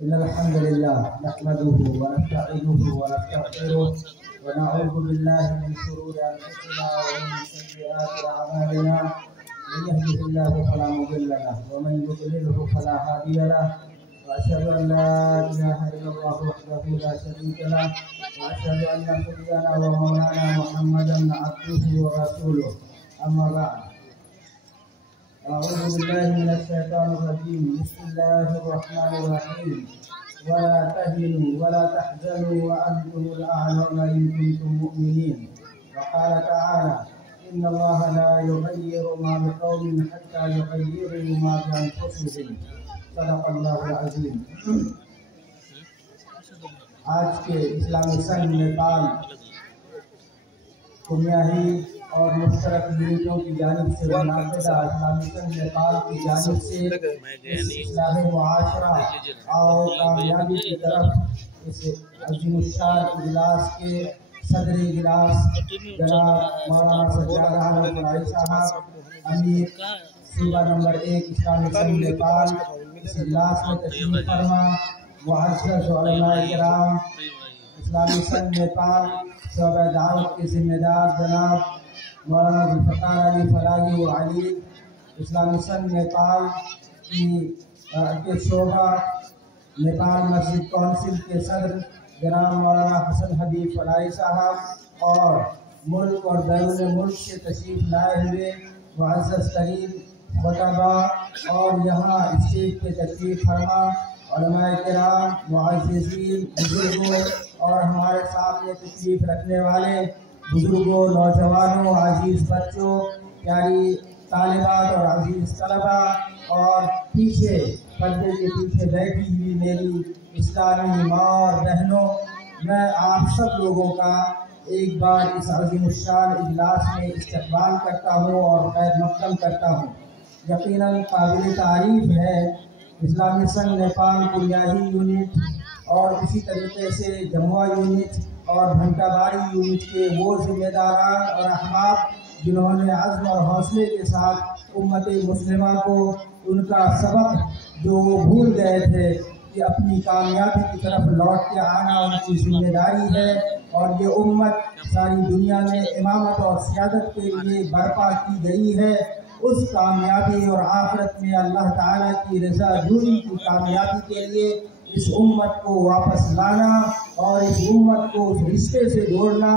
إن الحمد لله نحمده ونستعينه ونستغفره ونعوذ بالله من شرور أنفسنا ومن سيئات أعمالنا. من يهده الله فلا مضل له ومن يضلله فلا هادي له. وأشهد أن لا إله إلا الله وحده لا شريك له وأشهد أن سيدنا ومولانا محمدا عبده ورسوله. أما بعد، أعوذ بالله من الشيطان الرجيم. بسم الله الرحمن الرحيم. ولا تهنوا ولا تحزنوا وأنتم الأعلون إن كنتم مؤمنين. وقال تعالى: إن الله لا يغير ما بقوم حتى يغيروا ما بأنفسهم. صدق الله العظيم. آج کے اسلامی سنگ نیپال کنیاہی اور مشترک یونٹوں کی جانب سے منعقدہ اسلامی سنگ نیپال کی جانب سے اصلاح معاشرہ اور کامیابی کی طرف اس عظیم الشان اجلاس کے صدر اجلاس جناب مولانا سجاد احمد فلاحی صاحب، امیر صوبہ نمبر 1 اسلامی سنگ نیپال، اس اجلاس میں تشریف فرما معزز علماء کرام، اسلامی سنگ نیپال شعبہ دعوت کے ذمہ دار جناب مولانا ذوالفقار علی فلاحی و علی، اسلامی سنگ نیپال کے شعبہ نیپال مسجد کونسل کے صدر جناب مولانا حسن حبیب فلاحی صاحب، اور ملک اور بیرون ملک سے تشریف لائے ہوئے معزز ترین خطبہ اور یہاں اسٹیج پہ تشریف فرما علماء کرام، معززین، بزرگوں اور ہمارے سامنے تشریف رکھنے والے بزرگوں، نوجوانوں، عزیز بچوں، پیاری طالبات اور عزیز طلبہ، اور پیچھے پردے کے پیچھے بیٹھی ہوئی میری اسلامی ماں اور بہنوں، میں آپ سب لوگوں کا ایک بار اس عظیم الشان اجلاس میں استقبال کرتا ہوں اور خیر مقدم کرتا ہوں۔ یقیناً قابل تعریف ہے اسلامی سنگ نیپال کنیاہی یونٹ اور اسی طریقے سے جموعہ یونٹ اور گھنٹہ باری یونٹ کے وہ ذمہ داران اور احباب جنہوں نے عزم اور حوصلے کے ساتھ امت مسلمہ کو ان کا سبق جو وہ بھول گئے تھے کہ اپنی کامیابی کی طرف لوٹ کے آنا ان کی ذمہ داری ہے، اور یہ امت ساری دنیا میں امامت اور سیادت کے لیے برپا کی گئی ہے۔ اس کامیابی اور آخرت میں اللہ تعالیٰ کی رضا جوئی کی کامیابی کے لیے اس امت کو واپس لانا اور اس امت کو اس رشتے سے جوڑنا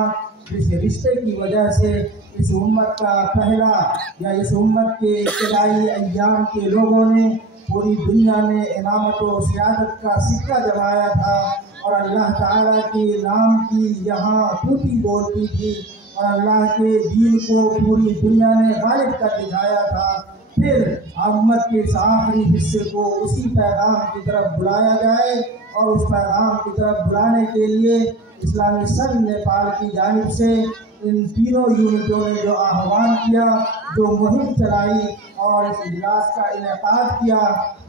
جس رشتے کی وجہ سے اس امت کا پہلا یا اس امت کے ابتدائی ایام کے لوگوں نے پوری دنیا میں امامت و سیادت کا سکہ جمایا تھا اور اللہ تعالیٰ کے نام کی یہاں ٹوٹی بولتی تھی اور اللہ کے دین کو پوری دنیا نے غالب کر دکھایا تھا۔ پھر امت کے اس آخری حصے کو اسی پیغام کی طرف بلایا جائے، اور اس پیغام کی طرف بلانے کے لیے اسلامی سنگ نیپال کی جانب سے ان تینوں یونٹوں نے جو آہوان کیا، جو مہم چلائی اور اس اجلاس کا انعقاد کیا،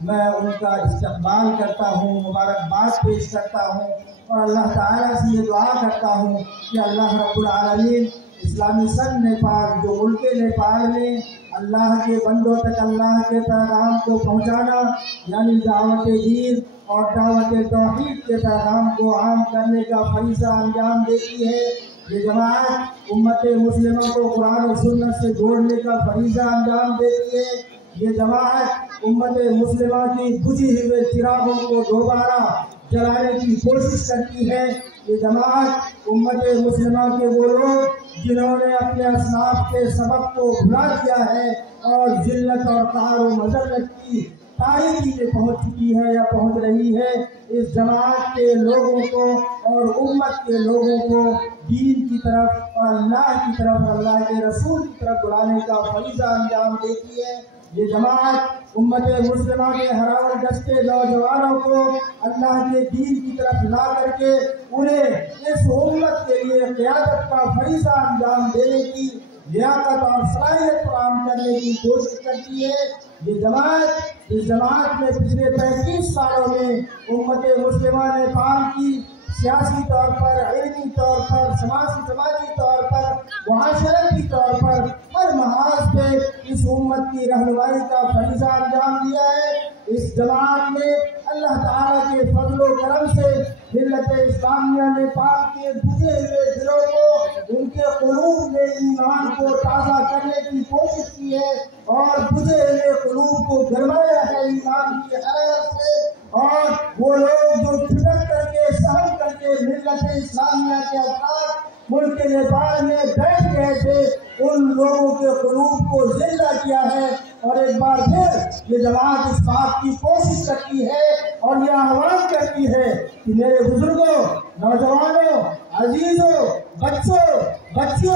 میں ان کا استقبال کرتا ہوں، مبارکباد پیش کرتا ہوں اور اللہ تعالیٰ سے یہ دعا کرتا ہوں کہ اللہ رب العالمین اسلامی سنگ نیپال جو ملک نیپال میں اللہ کے بندوں تک اللہ کے پیغام کو پہنچانا، یعنی دعوت دین اور دعوت توحید کے پیغام کو عام کرنے کا فریضہ انجام دیتی ہے۔ یہ جماعت امت مسلمہ کو قرآن و سنت سے جوڑنے کا فریضہ انجام دیتی ہے۔ یہ جماعت امت مسلمہ کی بجھی ہوئے چراغوں کو دوبارہ جلانے کی کوشش کرتی ہے۔ یہ جماعت امت مسلمہ کے وہ لوگ جنہوں نے اپنے اسلاف کے سبق کو بھلا دیا ہے اور ذلت اور قہر و مذلت کی تاریکی میں پہنچ چکی ہے یا پہنچ رہی ہے، اس جماعت کے لوگوں کو اور امت کے لوگوں کو دین کی طرف اور اللہ کی طرف، اللہ کے رسول کی طرف بلانے کا فریضہ انجام دیتی ہے۔ یہ جماعت امت مسلمہ کے ہراول دستے نوجوانوں کو اللہ کے دین کی طرف لا کر کے انہیں اس امت کے لیے قیادت کا فریضہ انجام دینے کی لیاقت اور صلاحیت فراہم کرنے کی کوشش کرتی ہے۔ یہ جماعت اس جماعت میں پچھلے 35 سالوں میں امت مسلمہ نے کام کی، سیاسی طور پر، علمی طور پر، سماجی طور پر، معاشرتی طور پر، ہر محاذ پہ اس امت کی رہنمائی کا فریضہ انجام دیا ہے۔ اس جماعت نے اللہ تعالیٰ کے فضل فضل و کرم سے ملت اسلامیہ نیپال کے بجھے ہوئے دلوں کو، ان کے قلوب میں ایمان کو تازہ کرنے کی کوشش کی ہے اور بجھے ہوئے قلوب کو گرمایا ہے ایمان کی حرارت سے۔ اور وہ لوگ جو چھٹک کر کے سہن کر کے ملت اسلامیہ کے افراد ملک نیپال میں بیٹھ گئے تھے، ان لوگوں کے قلوب کو زندہ کیا ہے۔ اور ایک بار پھر یہ جماعت اس بات کی کوشش کرتی ہے اور یہ آہوان کرتی ہے کہ میرے بزرگوں، نوجوانوں، عزیزوں، بچیوں،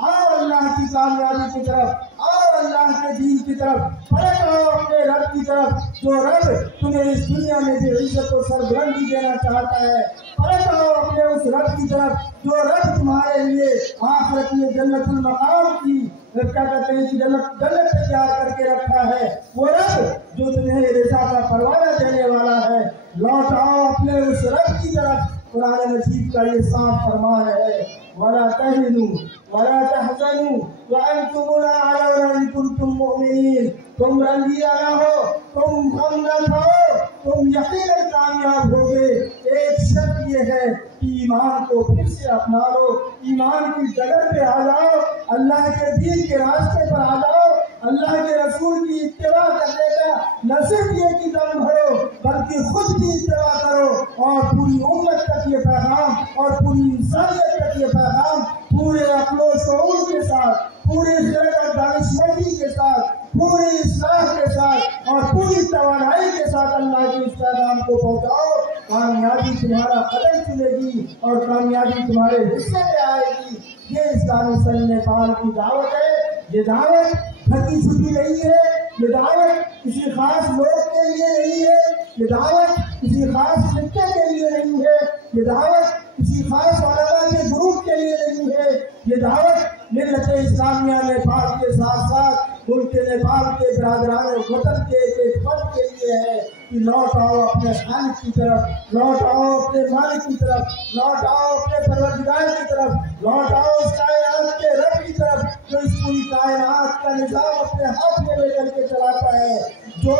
آؤ اللہ کی کامیابی کی طرف، آؤ اللہ کے دین کی طرف، پلٹ آؤ اپنے رب کی طرف، جو رب تمہیں اس دنیا میں بھی عزت و سربلندی دینا چاہتا ہے۔ پلٹ آؤ اپنے اس رب کی طرف جو رب تمہارے لیے آخرت میں جنت المقام کی کیا کہتے ہیں کہ جنت تیار کر کے رکھا ہے، وہ رب جو تمہیں رضا کا پروانہ دینے والا ہے۔ لوٹ آؤ اپنے اس رب کی طرف۔ قرآن مجید کا یہ صاف فرمان ہے، وَلَا تَهِنُوا وَلَا تَحْزَنُوا وَأَنْتُمُ الْأَعْلَوْنَ إِن كُنتُم مُّؤْمِنِينَ۔ تم رنجیدہ نہ ہو، تم غم نہ کھاؤ، تم یقیناً کامیاب ہوگے۔ ایک شرط یہ ہے کہ ایمان کو پھر سے اپنا لو، ایمان کی ڈگر پہ آ جاؤ، اللہ کے دین کے راستے پر آ جاؤ، اللہ کے رسول کی اتباع کرنے کا نہ صرف یہ کہ دم بھرو بلکہ خود بھی اتباع کرو، اور پوری امت تک یہ پیغام اور پوری انسانیت تک یہ پیغام پورے عقل و شعور کے ساتھ، پورے خرد اور دانشمندی کے ساتھ، پوری اصلاح کے ساتھ اور پوری توانائی کے ساتھ اللہ کے اس پیغام کو پہنچاؤ۔ کامیابی تمہارا قدم چلے گی اور کامیابی تمہارے حصے میں آئے گی۔ یہ اسلامی سنگ نیپال کی دعوت ہے۔ یہ دعوت تھکی چھٹی نہیں ہے، یہ دعوت کسی خاص لوگ کے لیے نہیں ہے، یہ دعوت کسی خاص خطے کے لیے نہیں ہے، یہ دعوت کسی خاص علماء کے گروپ کے لیے نہیں ہے، یہ دعوت ملت اسلامیہ نیپال کے ساتھ ساتھ ملک نیپال کے برادران وطن کے ایک فرد کے لیے ہے کہ لوٹ آؤ اپنے خالق کی طرف، لوٹ آؤ اپنے مالک کی طرف، لوٹ آؤ اپنے پروردگار کی طرف، لوٹ آؤ اس کائنات کے رب کی طرف جو اس پوری کائنات کا نظام اپنے ہاتھ میں لے کر کے چلاتا ہے، جو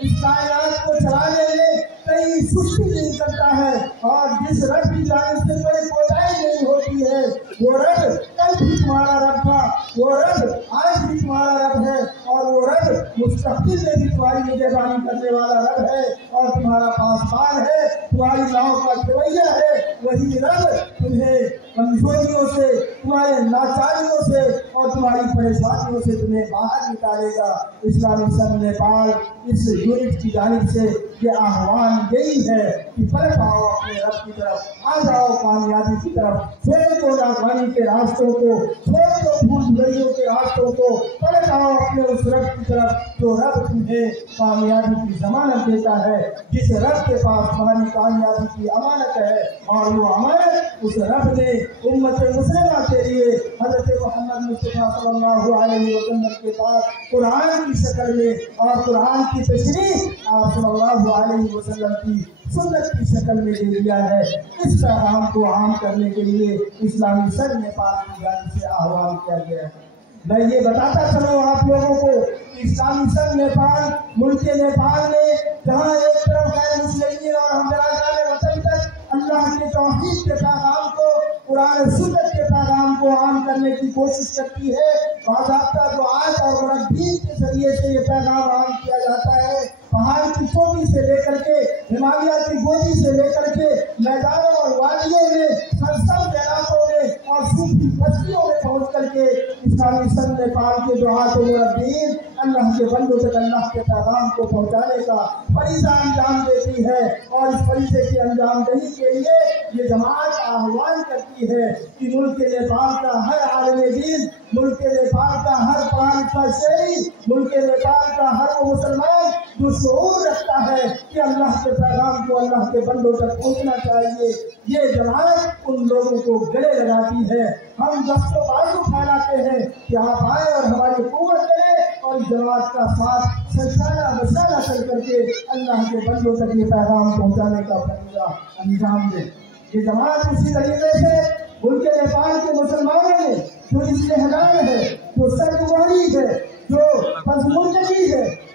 اس کائنات کو چلانے میں کئی سستی نہیں کرتا ہے، اور جس رب کی جانب سے کوئی کوتاہی نہیں ہوتی ہے۔ وہ رب کل بھی تمہارا رب تھا، وہ رب آج بھی تمہارا رب ہے، اور وہ رب مستقبل میں بھی تمہاری نگہبانی کرنے والا رب ہے اور تمہارا پاسبان ہے، تمہاری ناؤ کا کھویا ہے۔ وہی رب تمہیں کمزوریوں سے، تمہارے لاچاریوں سے اور تمہاری پریشانیوں سے تمہیں باہر نکالے گا۔ اسلامی سنگ نیپال اس یونٹ کی جانب سے یہ آہوان یہی ہے کہ پلٹ آؤ اپنے رب کی طرف، آ جاؤ کامیابی کی طرف، چھوڑ دو ناکامی کے راستوں کو، چھوڑ دو بھول بھولیوں کے راستوں کو، پلٹ آؤ اپنے اس رب کی طرف جو رب تمہیں کامیابی کی ضمانت دیتا ہے، جس رب کے پاس تمہاری کامیابی کی امانت ہے، اور وہ امانت اس رب نے امت مسلمہ کے لیے حضرت محمد مصطفیٰ صلی اللہ علیہ وسلم کے پاس قرآن کی شکل میں اور قرآن کی تشریح آپ صلی اللہ علیہ وسلم کی سنت کی شکل میں دے دیا ہے۔ اس پیغام کو عام کرنے کے لیے اسلامی سنگ نیپال کی جانب سے آہوان کیا گیا ہے۔ میں یہ بتاتا چلوں آپ لوگوں کو کہ اسلامی سنگ نیپال ملک نیپال میں جہاں ایک طرف غیر مسلمین اور ہم برادران وطن تک اللہ کے توحید کے پیغام کو، قرآن سنت کے پیغام کو عام کرنے کی کوشش کرتی ہے، باضابطہ دعات اور مربین کے ذریعے سے یہ پیغام عام کیا جاتا ہے۔ پہاڑ کی چوٹی سے لے کر کے ہمالیہ کی گودی سے لے کر کے میدانوں اور وادیوں میں، سرسبز علاقوں میں اور صوفی بستیوں میں پہنچ کر کے اسلامی سنگ نیپال کے دعات و مربین اللہ کے بندوں تک اللہ کے پیغام کو پہنچانے کا فریضہ انجام دیتی ہے، اور اس فریضے کی انجام دہی کے لیے یہ جماعت آہوان کرتی ہے کہ ملک نیپال کا ہر عالم دین، ملک نیپال کا ہر قرآن کا شہری، ملک نیپال کا ہر وہ مسلمان جو شعور رکھتا ہے کہ اللہ کے پیغام کو اللہ کے بندوں تک پہنچنا چاہیے، یہ جماعت ان لوگوں کو گلے لگاتی ہے۔ ہم دست و بازو پھیلاتے ہیں کہ آپ آئیں اور ہماری قوت کریں، اور اس جماعت کا ساتھ سلسلہ بسالہ چل کر کے اللہ کے بندوں تک یہ پیغام پہنچانے کا فریضہ انجام دیں۔ یہ جماعت اسی طریقے سے ملک نیپال کے مسلمانوں نے جو استحلال ہے، جو سرگواری ہے، جو پسماندگی ہے،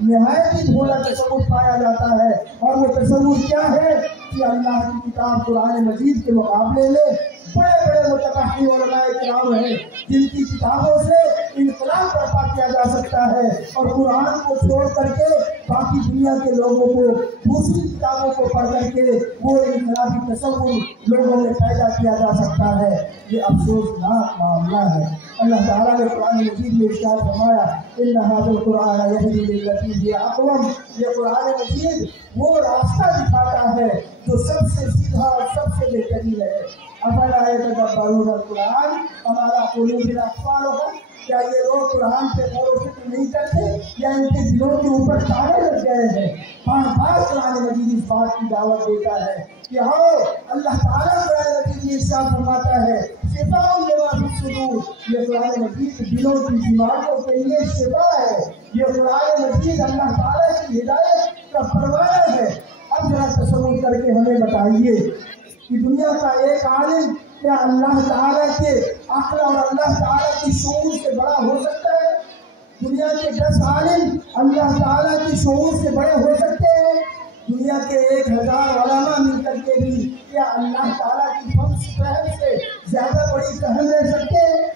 نہایت ہی بھولا تصور پایا جاتا ہے، اور وہ تصور کیا ہے کہ اللہ کی کتاب قرآن مجید کے مقابلے میں بڑے بڑے متفقین علماء کرام ہیں جن کی کتابوں سے انقلاب برپا کیا جا سکتا ہے، اور قرآن کو چھوڑ کر کے باقی دنیا کے لوگوں کو دوسری کتابوں کو پڑھ کر کے وہ انقلابی تصور لوگوں میں پیدا کیا جا سکتا ہے۔ یہ افسوسناک معاملہ ہے۔ اللہ تعالیٰ نے قرآن مجید میں ارشاد فرمایا ان ھذا القرآن یہدی للتی ہی اقوم، یہ قرآن مجید وہ راستہ دکھاتا ہے جو سب سے سیدھا اور سب سے بہترین ہے۔ افلا یتدبرون القرآن ام علی قلوب اقفالها، کیا یہ لوگ قرآن پہ غور و فکر نہیں کرتے یا ان کے دلوں کے اوپر تالے لگ گئے ہیں؟ بار بار قرآن مجید اس بات کی دعوت دیتا ہے کہ آؤ، اللہ تعالیٰ قرآن مجید میں ارشاد فرماتا ہے شفاء لما فی الصدور، یہ قرآن مجید دلوں کی بیماریوں کے لیے شفا ہے، یہ قرآن مجید اللہ تعالیٰ کی ہدایت کا پروانہ ہے۔ اب ذرا تصور کر کے ہمیں بتائیے کہ دنیا کا ایک عالم کیا اللہ تعالیٰ کے عقل اور اللہ تعالیٰ کی شعور سے بڑا ہو سکتا ہے؟ دنیا کے 10 عالم اللہ تعالیٰ کی شعور سے بڑے ہو سکتے ہیں؟ دنیا کے 1000 علماء مل کر کے بھی کیا اللہ تعالیٰ کی فہم سے زیادہ بڑی فہم رہ سکتے ہیں؟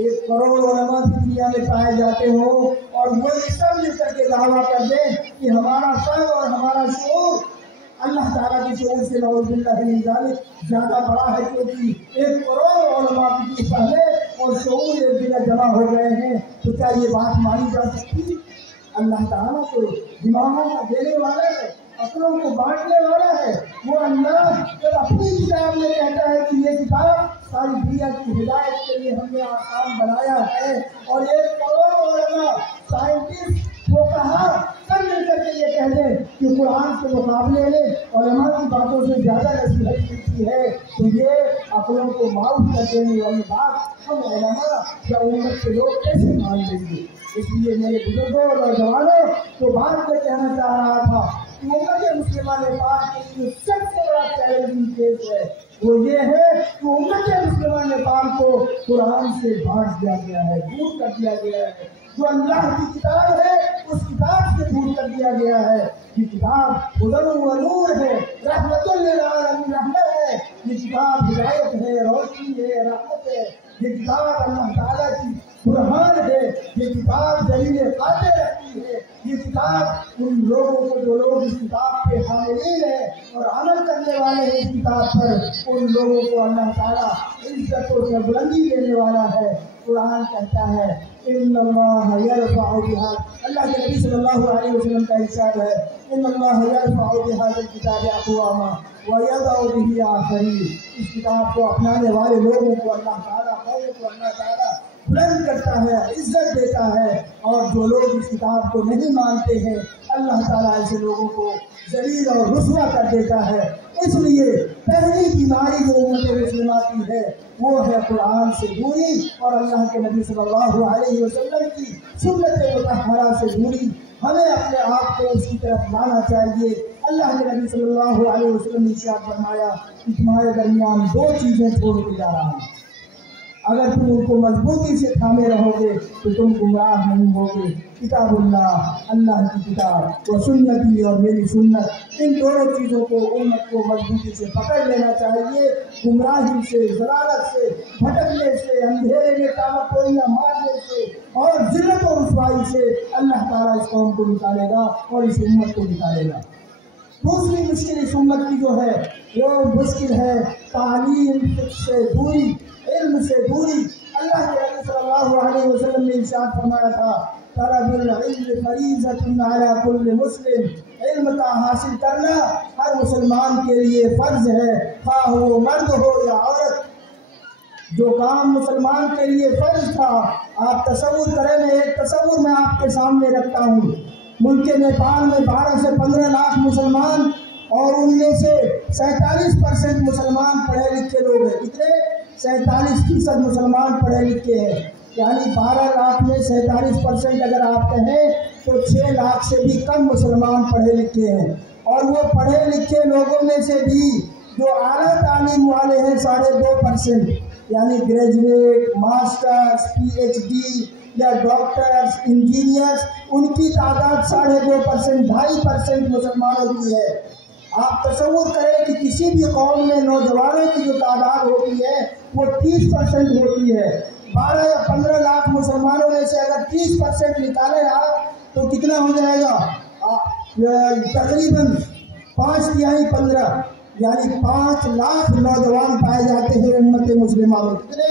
1 کروڑ علماء دنیا میں پائے جاتے ہوں اور وہ سب مل کر کے دعویٰ کر دیں کہ ہمارا فہم اور ہمارا شعور اللہ تعالیٰ کی شعور سے نعوذ باللہ من ذالک زیادہ بڑا ہے، کیونکہ 1 کروڑ علماء کی فہم اور شعور ایک جگہ جمع ہو گئے ہیں، تو کیا یہ بات مانی جا سکتی؟ اللہ تعالیٰ تو دماغوں کا دینے والا ہے، عقلوں کو بانٹنے والا ہے۔ وہ اللہ جب اپنی کتاب میں کہتا ہے کہ یہ کتاب ساری دنیا کی ہدایت کے لیے ہم نے آسان بنایا ہے، اور 1 کروڑ علماء سائنٹسٹ وہ کہا سب مل کر کے یہ کہہ دیں کہ قرآن کے مقابلے میں علماء کی باتوں سے زیادہ نصیحت ملتی ہے، تو یہ عقلوں کو معاف کر دینے والی بات ہم علماء یا امت کے لوگ کیسے مان لیں گے؟ اس لیے میرے بزرگوں اور نوجوانوں کو بات میں کہنا چاہ رہا تھا کہ امت مسلمہ پاک کے لیے سب سے بڑا چیلنجنگ کیس ہے وہ یہ ہے کہ امت مسلمہ پاک کو قرآن سے بانٹ دیا گیا ہے، دور کر دیا گیا ہے۔ جو اللہ کی کتاب ہے اس کتاب سے دور کر دیا گیا ہے۔ یہ کتاب ہدی و نور ہے، رحمت للعالمین رحمت ہے، یہ کتاب ہدایت ہے، روشنی ہے، رحمت ہے، یہ کتاب اللہ تعالیٰ کی برہان ہے، یہ کتاب دلیل قاطع رکھتی ہے، یہ کتاب ان لوگوں کو جو لوگ اس کتاب کے حاملین ہیں اور عمل کرنے والے ہیں اس کتاب پر، ان لوگوں کو اللہ تعالیٰ عزت و بلندی دینے والا ہے۔ قرآن کہتا ہے ان اللہ یرفع بہذا، اللہ کے نبی صلی اللہ علیہ وسلم کا ارشاد ہے ان اللہ یرفع بہذا الکتاب اقواما ویضع به آخرین، اس کتاب کو اپنانے والے لوگوں کو اللہ تعالیٰ بلند کرتا ہے، عزت دیتا ہے، اور جو لوگ اس کتاب کو نہیں مانتے ہیں اللہ تعالیٰ ایسے لوگوں کو ذلیل اور رسوا کر دیتا ہے۔ اس لیے پہلی بیماری جو امت مسلمہ کی ہے وہ ہے قرآن سے دوری اور اللہ کے نبی صلی اللہ علیہ وسلم کی سنت مطہرہ سے دوری۔ ہمیں اپنے آپ کو اس کی طرف لانا چاہیے۔ اللہ کے نبی صلی اللہ علیہ وسلم نے ارشاد فرمایا کہ تمہارے درمیان 2 چیزیں چھوڑ کے جا رہا ہوں، اگر تم ان کو مضبوطی سے تھامے رہو گے تو تم گمراہ نہیں ہوگے، کتاب اللہ، اللہ کی کتاب، و سنتی، اور میری سنت۔ ان دونوں چیزوں کو امت کو مضبوطی سے پکڑ لینا چاہیے۔ گمراہی سے، ضلالت سے، بھٹکنے سے، اندھیرے میں تاوتویاں مارنے سے اور ذلت و رسوائی سے اللہ تعالیٰ اس قوم کو نکالے گا اور اس امت کو نکالے گا۔ دوسری مشکل اس امت کی جو ہے وہ مشکل ہے تعلیم سے دوری، علم سے دوری۔ اللہ کے نبی صلی اللہ علیہ وسلم نے ارشاد فرمایا تھا طلب العلم فریضۃ علی کل مسلم، علم کا حاصل کرنا ہر مسلمان کے لیے فرض ہے، خواہ وہ مرد ہو یا عورت۔ جو کام مسلمان کے لیے فرض تھا، آپ تصور کریں، میں ایک تصور میں آپ کے سامنے رکھتا ہوں۔ ملک نیپال میں 12 سے 15 لاکھ مسلمان اور ان میں سے 47% مسلمان پڑھے لکھے لوگ ہیں۔ کتنے؟ 47% مسلمان پڑھے لکھے ہیں، یعنی 12 لاکھ میں 47% اگر آپ کہیں تو 6 لاکھ سے بھی کم مسلمان پڑھے لکھے ہیں۔ اور وہ پڑھے لکھے لوگوں میں سے بھی جو اعلیٰ تعلیم والے ہیں 2.5%، یعنی گریجویٹ، ماسٹرز، PhD یا ڈاکٹرز، انجینئرز، ان کی تعداد 2.5%، 2.5% مسلمانوں کی ہے۔ آپ تصور کریں کہ کسی بھی قوم میں نوجوانوں کی جو تعداد ہوتی ہے وہ 30% ہوتی ہے۔ 12 یا 15 لاکھ مسلمانوں میں سے اگر 30% نکالیں آپ تو کتنا ہو جائے گا؟ تقریباً 5/15 یعنی 5 لاکھ نوجوان پائے جاتے ہیں امت مسلمہ میں۔ کتنے؟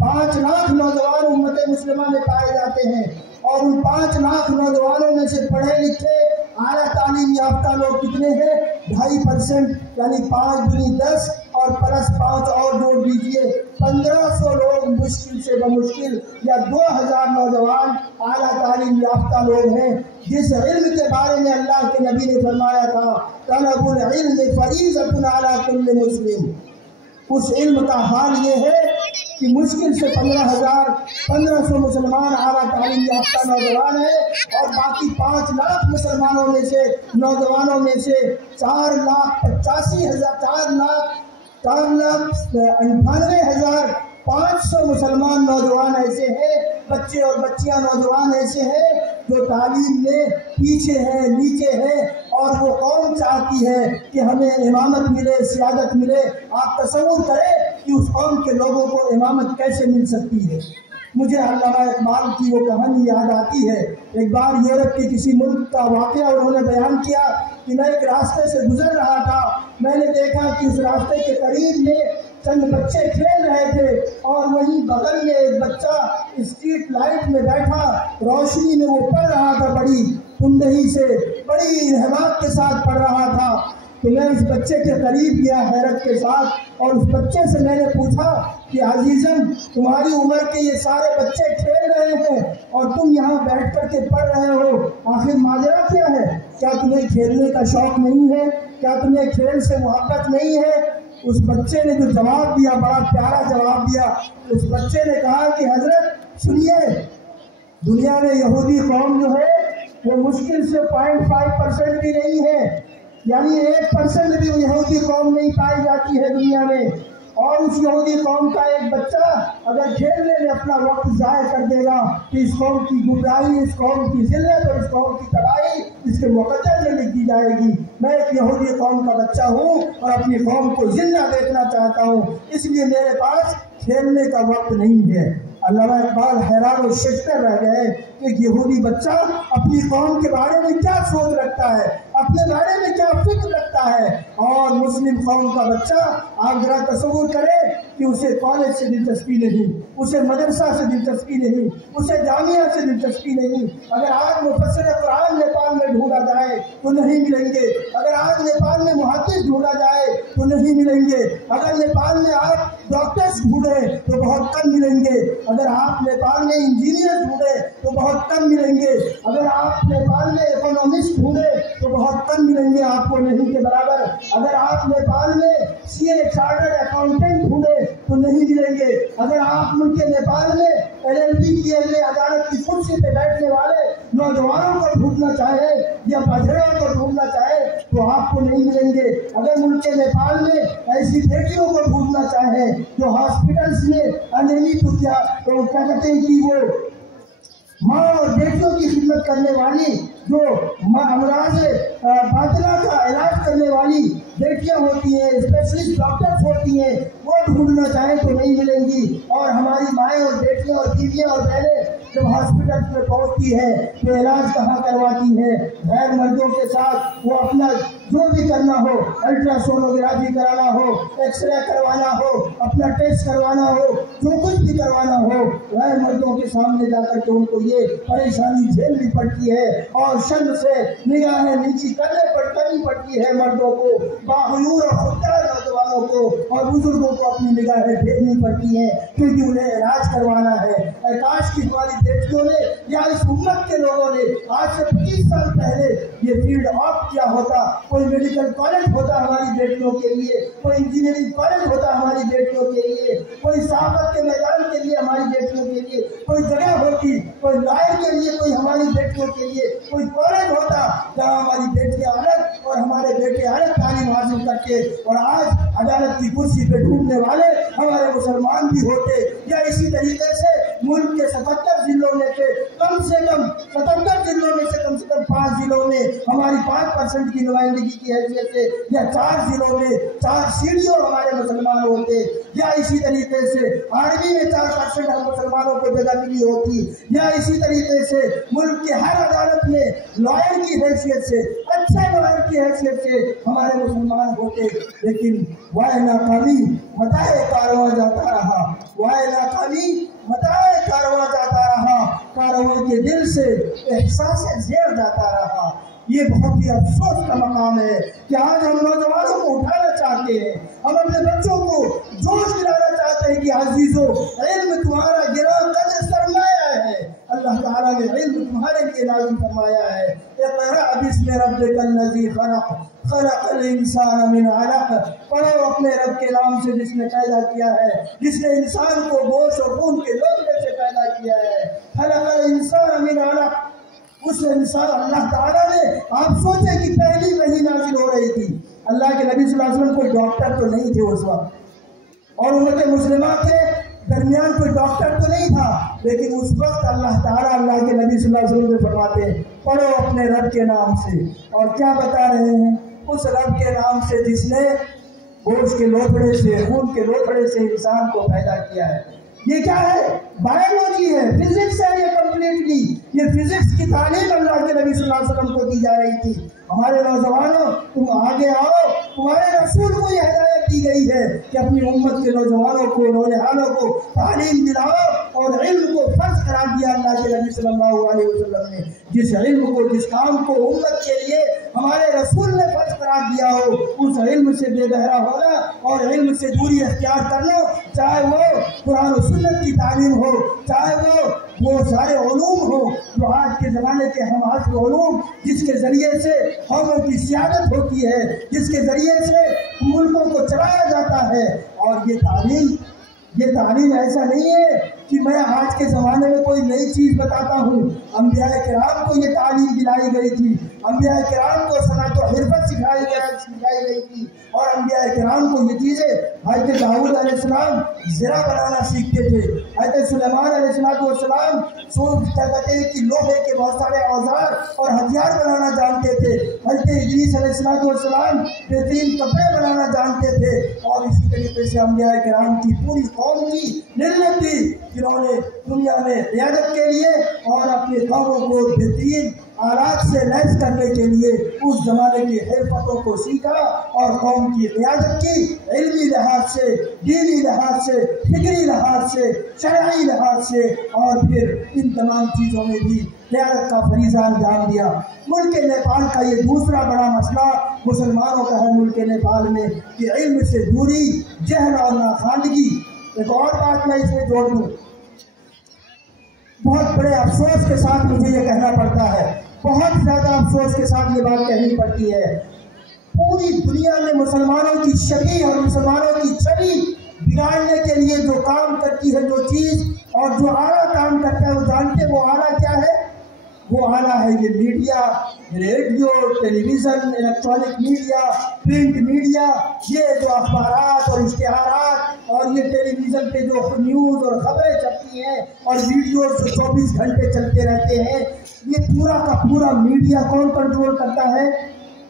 5 لاکھ نوجوان امت مسلمہ میں پائے جاتے ہیں، اور ان 5 لاکھ نوجوانوں میں سے پڑھے لکھے اعلیٰ تعلیم یافتہ لوگ کتنے ہیں؟ 2.5%، یعنی 5 دنی 10 اور پلس 5 اور جوڑ دیجئے، 1500 لوگ مشکل سے بمشکل یا 2000 نوجوان اعلیٰ تعلیم یافتہ لوگ ہیں، جس علم کے بارے میں اللہ کے نبی نے فرمایا تھا طلب العلم فریضۃ علی کل مسلم۔ اس علم کا حال یہ ہے کہ مشکل سے 1500 مسلمان اعلیٰ تعلیم یافتہ نوجوان ہیں، اور باقی 5 لاکھ مسلمانوں میں سے نوجوانوں میں سے 4,98,500 مسلمان نوجوان ایسے ہیں، بچے اور بچیاں نوجوان ایسے ہیں جو تعلیم میں پیچھے ہیں، نیچے ہیں، اور وہ قوم چاہتی ہے کہ ہمیں امامت ملے، سیادت ملے۔ آپ تصور کریں کہ اس قوم کے لوگوں کو امامت کیسے مل سکتی ہے۔ مجھے علامہ اقبال کی وہ کہانی یاد آتی ہے۔ ایک بار یورپ کے کسی ملک کا واقعہ انہوں نے بیان کیا کہ میں ایک راستے سے گزر رہا تھا، میں نے دیکھا کہ اس راستے کے قریب میں چند بچے کھیل رہے تھے، اور وہیں بغل میں ایک بچہ اسٹریٹ لائٹ میں بیٹھا روشنی میں وہ پڑھ رہا تھا، بڑی تندہی سے، بڑی حماقت کے ساتھ پڑھ رہا تھا۔ تو میں اس بچے کے قریب گیا حیرت کے ساتھ، اور اس بچے سے میں نے پوچھا کہ عزیزم، تمہاری عمر کے یہ سارے بچے کھیل رہے ہیں اور تم یہاں بیٹھ کر کے پڑھ رہے ہو، آخر ماجرا کیا ہے؟ کیا تمہیں کھیلنے کا شوق نہیں ہے؟ کیا تمہیں کھیل سے محبت نہیں ہے؟ اس بچے نے جو جواب دیا، بڑا پیارا جواب دیا۔ اس بچے نے کہا کہ حضرت سنیے، دنیا میں یہودی قوم جو ہے وہ مشکل سے 0.5% بھی نہیں ہے، یعنی 1% بھی یہودی قوم نہیں پائی جاتی ہے دنیا میں، اور اس یہودی قوم کا ایک بچہ اگر کھیلنے میں اپنا وقت ضائع کر دے گا تو اس قوم کی گمراہی، اس قوم کی ذلت اور اس قوم کی تباہی اس کے مقدر میں لکھ دی جائے گی۔ میں ایک یہودی قوم کا بچہ ہوں اور اپنی قوم کو زندہ دیکھنا چاہتا ہوں، اس لیے میرے پاس کھیلنے کا وقت نہیں ہے۔ علامہ اقبال حیران و ششدر رہ گئے کہ یہودی بچہ اپنی قوم کے بارے میں کیا سوچ رکھتا ہے، اپنے بارے میں کیا فکر رکھتا ہے، اور مسلم قوم کا بچہ آپ ذرا تصور کریں کہ اسے کالج سے دلچسپی نہیں، اسے مدرسہ سے دلچسپی نہیں، اسے جامعہ سے دلچسپی نہیں۔ اگر آج مفسر قرآن نیپال میں ڈھونڈا جائے تو نہیں ملیں گے، اگر آج نیپال میں محدث ڈھونڈا جائے تو نہیں ملیں گے، اگر نیپال میں آپ ڈاکٹرز ڈھونڈیں تو بہت کم ملیں گے، اگر آپ نیپال میں انجینئر ڈھونڈے تو بہت کم ملیں گے، اگر آپ نیپال میں اکنامسٹ ڈھونڈے تو بہت کم ملیں گے، آپ کو نہیں کے برابر، اگر آپ نیپال میں CA چارٹرڈ اکاؤنٹنٹ ڈھونڈے تو نہیں ملیں گے، اگر آپ ملک نیپال میں LLB کیے ہوئے عدالت کی کرسی پہ بیٹھنے والے نوجوانوں کو ڈھونڈنا چاہے یا بجروں کو ڈھونڈنا چاہے تو آپ کو نہیں ملیں گے، اگر ملک نیپال میں ایسی بیٹیوں کو ڈھونڈنا چاہے جو ہاسپٹلس میں انہی تو کیا کہتے ہیں کہ وہ ماں اور بیٹیوں کی خدمت کرنے والی، جو امراض باطنہ کا علاج کرنے والی بیٹیاں ہوتی ہیں، اسپیشلسٹ ڈاکٹرز ہوتی ہیں، وہ ڈھونڈنا چاہیں تو نہیں ملیں گی۔ اور ہماری مائیں اور بیٹیاں اور بیویاں اور بہنیں جب ہاسپٹل میں پہنچتی ہے تو علاج کہاں کرواتی ہے؟ غیر مردوں کے ساتھ۔ وہ اپنا جو بھی کرنا ہو، الٹرا سونوگرافی کرانا ہو، ایکس رے کروانا ہو، اپنا ٹیسٹ کروانا ہو، جو کچھ بھی کروانا ہو، غیر مردوں کے سامنے جا کر کے ان کو یہ پریشانی جھیلنی پڑتی ہے، اور شرم سے نگاہیں نیچی کرنی پڑتی ہے مردوں کو، باغیور اور خوددار نوجوانوں کو اور بزرگوں کو اپنی نگاہیں بھیجنی پڑتی ہیں، کیونکہ انہیں علاج کروانا ہے۔ کاش کی ہماری بیٹیوں نے یا اس امت کے لوگوں نے آج سے 25 سال پہلے یہ فیلڈ آف کیا ہوتا، کوئی میڈیکل کالج ہوتا ہماری بیٹیوں کے لیے، کوئی انجینئرنگ کالج ہوتا ہماری بیٹیوں کے لیے، کوئی صحافت کے میدان کے لیے ہماری بیٹیوں کے لیے کوئی جگہ ہوتی، کوئی لائر کے لیے کوئی ہماری بیٹیوں کے لیے کوئی کالج ہوتا جہاں ہماری بیٹیاں الگ اور ہمارے بیٹے الگ تعلیم حاصل کر کے، اور آج عدالت کی کرسی پہ ڈھونڈنے والے ہمارے مسلمان بھی ہوتے، یا اسی طریقے سے ملک کے 77 ضلعوں میں سے کم 5 ضلعوں میں ہماری 5% کی نمائندگی کی حیثیت سے، یا 4 ضلعوں میں 4 سیڑھیوں ہمارے مسلمان ہوتے، یا اسی طریقے سے آرمی میں 4% ہم مسلمانوں کو جگہ ملی ہوتی، یا اسی طریقے سے ملک کے ہر عدالت میں لائر کی حیثیت سے، اچھے لائر کی حیثیت سے ہمارے مسلمان ہوتے، لیکن وائے ناکامی متائے کارواں جاتا رہا، وائے ناکامی متائے کارواں جاتا رہا، کارواں کے دل سے احساس زیر جاتا رہا۔ یہ بہت ہی افسوس کا مقام ہے کہ آج ہم نوجوانوں کو اٹھانا چاہتے ہیں، ہم اپنے بچوں کو جوش دلانا چاہتے ہیں کہ عزیزو، علم تمہارا گراں قدر سرمایہ ہے، اللہ تعالیٰ نے علم تمہارے لیے نازل فرمایا ہے۔ اقرأ باسم ربک الذی خلق، خلق الانسان من علق، پڑھو اپنے رب کے نام سے جس نے پیدا کیا ہے، جس نے انسان کو گوشت اور خون کے لوتھڑے سے پیدا کیا ہے۔ خلق الانسان من علق، اس انسان اللہ تعالیٰ نے، آپ سوچیں کہ پہلی وحی نازل ہو رہی تھی، اللہ کے نبی صلی اللہ علیہ وسلم کوئی ڈاکٹر تو نہیں تھے اس وقت، اور امت مسلمہ کے درمیان کوئی ڈاکٹر تو نہیں تھا، لیکن اس وقت اللہ تعالیٰ اللہ کے نبی صلی اللہ علیہ وسلم سے فرماتے ہیں پڑھو اپنے رب کے نام سے، اور کیا بتا رہے ہیں؟ اس رب کے نام سے جس نے گوشت کے لوتھڑے سے، خون کے لوتھڑے سے انسان کو پیدا کیا ہے۔ یہ کیا ہے؟ بایولوجی ہے، فزکس ہے، یہ کمپلیٹلی یہ فزکس کی تعلیم اللہ کے نبی صلی اللہ علیہ وسلم کو دی جا رہی تھی۔ ہمارے نوجوانوں تم آگے آؤ، تمہارے رسول کو یہ ہدایت دی گئی ہے کہ اپنی امت کے نوجوانوں کو، نونہالوں کو تعلیم دلاؤ، اور علم کو فرض قرار دیا اللہ کے نبی صلی اللہ علیہ وسلم نے۔ جس علم کو، جس کام کو امت کے لیے ہمارے رسول نے فرض قرار دیا ہو، اس علم سے بے بہرا ہونا اور علم سے دوری اختیار کرنا، چاہے وہ قرآن و سنت کی تعلیم ہو، چاہے وہ سارے علوم ہو جو آج کے زمانے کے ہم عصر علوم، جس کے ذریعے سے قوموں کی سیادت ہوتی ہے، جس کے ذریعے سے ملکوں کو چلایا جاتا ہے۔ اور یہ تعلیم ایسا نہیں ہے کہ میں آج کے زمانے میں کوئی نئی چیز بتاتا ہوں، انبیاء کرام کو یہ تعلیم دلائی گئی تھی، انبیاء کرام کو صنعت و حرفت سکھائی گئی تھی، اور انبیاء کرام کو یہ چیزیں، حضرت داؤد علیہ السلام زرہ بنانا سیکھتے تھے، حضرت سلیمان علیہ السلام کہتے ہیں کہ لوہے کے بہت سارے اوزار اور ہتھیار بنانا جانتے تھے، حضرت ادریس علیہ السلام بہترین کپڑے بنانا جانتے تھے، اور اسی طریقے سے انبیاء کرام کی پوری قوم کی ملت تھی جنہوں نے دنیا میں قیادت کے لیے اور اپنے قوموں کو بہترین آلات سے لیس کرنے کے لیے اس زمانے کی حرفتوں کو سیکھا، اور قوم کی قیادت کی علمی لحاظ سے، دینی لحاظ سے، فکری لحاظ سے، شرعی لحاظ سے، اور پھر ان تمام چیزوں میں بھی قیادت کا فریضہ انجام دیا۔ ملک نیپال کا یہ دوسرا بڑا مسئلہ مسلمانوں کا ہے ملک نیپال میں، کہ علم سے دوری، جہل اور ناخواندگی۔ ایک اور بات میں اس میں جوڑ دوں، بہت بڑے افسوس کے ساتھ مجھے یہ کہنا پڑتا ہے، بہت زیادہ افسوس کے ساتھ یہ بات کہنی پڑتی ہے، پوری دنیا میں مسلمانوں کی شکل اور مسلمانوں کی چھوی بگاڑنے کے لیے جو کام کرتی ہے، جو چیز اور جو اعلیٰ کام کرتا ہے، وہ جانتے وہ اعلیٰ کیا ہے؟ وہ اعلیٰ ہے یہ media, radio, television, electronic media, print media, یہ جو اخبارات اور اشتہارات اور یہ ٹیلی ویژن پہ جو نیوز اور خبریں چلتی ہیں اور ویڈیوز جو 24 گھنٹے چلتے رہتے ہیں، یہ پورا کا پورا میڈیا کون کنٹرول کرتا ہے؟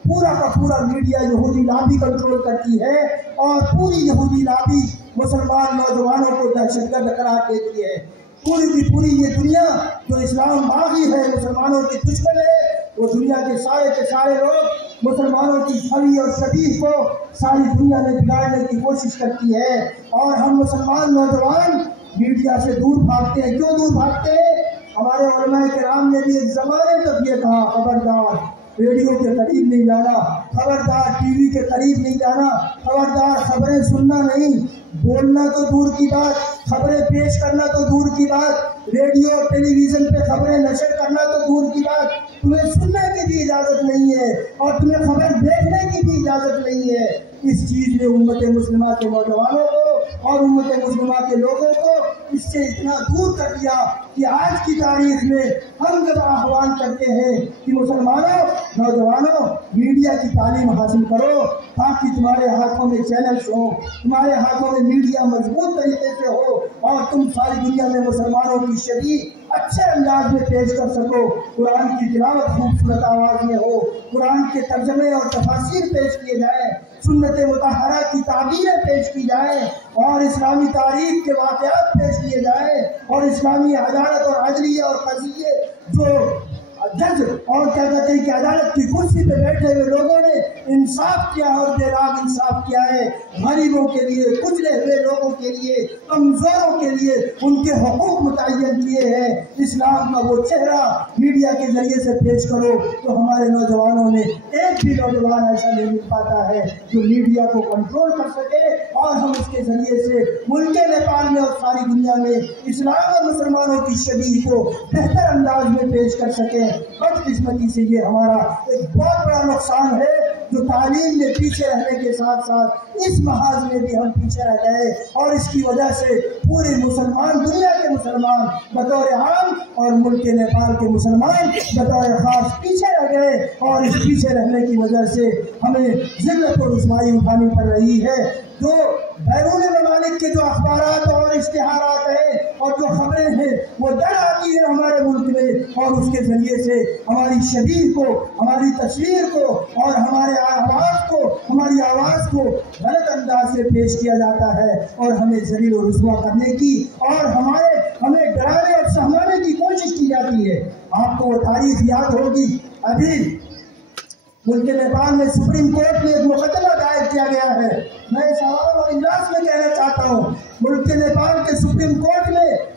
پورا کا پورا میڈیا یہودی لابی کنٹرول کرتی ہے، اور پوری یہودی لابی مسلمان نوجوانوں کو دہشت گرد قرار دیتی ہے۔ پوری کی پوری یہ دنیا جو اسلام باغی ہے، مسلمانوں کی دشمن ہے، وہ دنیا کے سارے لوگ مسلمانوں کی چھوی اور شبیہ کو ساری دنیا میں بگاڑنے کی کوشش کرتی ہے، اور ہم مسلمان نوجوان میڈیا سے دور بھاگتے ہیں۔ کیوں دور بھاگتے ہیں؟ ہمارے علماء کرام نے بھی ایک زمانے تک یہ کہا، خبردار ریڈیو کے قریب نہیں جانا، خبردار ٹی وی کے قریب نہیں جانا، خبردار خبریں سننا نہیں، بولنا تو دور کی بات، خبریں پیش کرنا تو دور کی بات، ریڈیو اور ٹیلی ویژن پہ خبریں نشر کرنا تو دور کی بات، تمہیں سننے کی بھی اجازت نہیں ہے، اور تمہیں خبر دیکھنے کی بھی اجازت نہیں ہے۔ اس چیز نے امت مسلمہ کے نوجوانوں کو اور امت مسلمہ کے لوگوں کو اس سے اتنا دور کر دیا کہ آج کی تاریخ میں ہم جب آہوان کرتے ہیں کہ مسلمانوں، نوجوانوں، میڈیا کی تعلیم حاصل کرو تاکہ تمہارے ہاتھوں میں چینلز ہوں، تمہارے ہاتھوں میں میڈیا مضبوط طریقے سے ہو اور تم ساری دنیا میں مسلمانوں کی شریعت اچھے انداز میں پیش کر سکو، قرآن کی تلاوت خوبصورت آواز میں ہو، قرآن کے ترجمے اور تفاسیر پیش کیے جائیں، سنت مطہرہ کی تعبیریں پیش کی جائیں اور اسلامی تاریخ کے واقعات پیش کیے جائیں اور اسلامی عدالت اور عدلیہ اور قضیے جو جج اور کیا کہتے ہیں کہ عدالت کی کرسی پہ بیٹھے ہوئے لوگوں نے انصاف کیا اور بے راگ انصاف کیا ہے، غریبوں کے لیے، کچلے ہوئے لوگوں کے لیے، کمزوروں کے لیے ان کے حقوق متعین کیے ہیں، اسلام کا وہ چہرہ میڈیا کے ذریعے سے پیش کرو تو ہمارے نوجوانوں میں ایک بھی نوجوان ایسا نہیں مل پاتا ہے جو میڈیا کو کنٹرول کر سکے اور ہم اس کے ذریعے سے ملک نیپال میں اور ساری دنیا میں اسلام اور مسلمانوں کی شبیہ کو بہتر انداز میں پیش کر سکیں۔ بدقسمتی سے یہ ہمارا ایک بہت بڑا نقصان ہے جو تعلیم میں پیچھے رہنے کے ساتھ ساتھ اس محاذ میں بھی ہم پیچھے رہ گئے اور اس کی وجہ سے پورے مسلمان، دنیا کے مسلمان بطور عام اور ملک نیپال کے مسلمان بطور خاص پیچھے رہ گئے اور اس پیچھے رہنے کی وجہ سے ہمیں ذلت اور رسوائی اٹھانی پڑ رہی ہے۔ جو بیرون ممالک کے جو اخبارات اور اشتہارات ہیں اور جو خبریں ہیں وہ ڈر آتی ہے ہمارے ملک میں اور اس کے ذریعے سے ہماری شبیہ کو، ہماری تصویر کو اور ہمارے آواز کو غلط انداز سے پیش کیا جاتا ہے اور ہمیں ذلیل و رسوا کرنے کی اور ہمیں ڈرانے اور سہمانے کی کوشش کی جاتی ہے۔ آپ کو وہ تاریخ یاد ہوگی، ابھی ملک نیپال میں سپریم کورٹ میں ایک مقدمہ دائر کیا گیا ہے۔ میں اس عوام اور اجلاس میں کہنا چاہتا ہوں، ملک نیپال کے سپریم کورٹ میں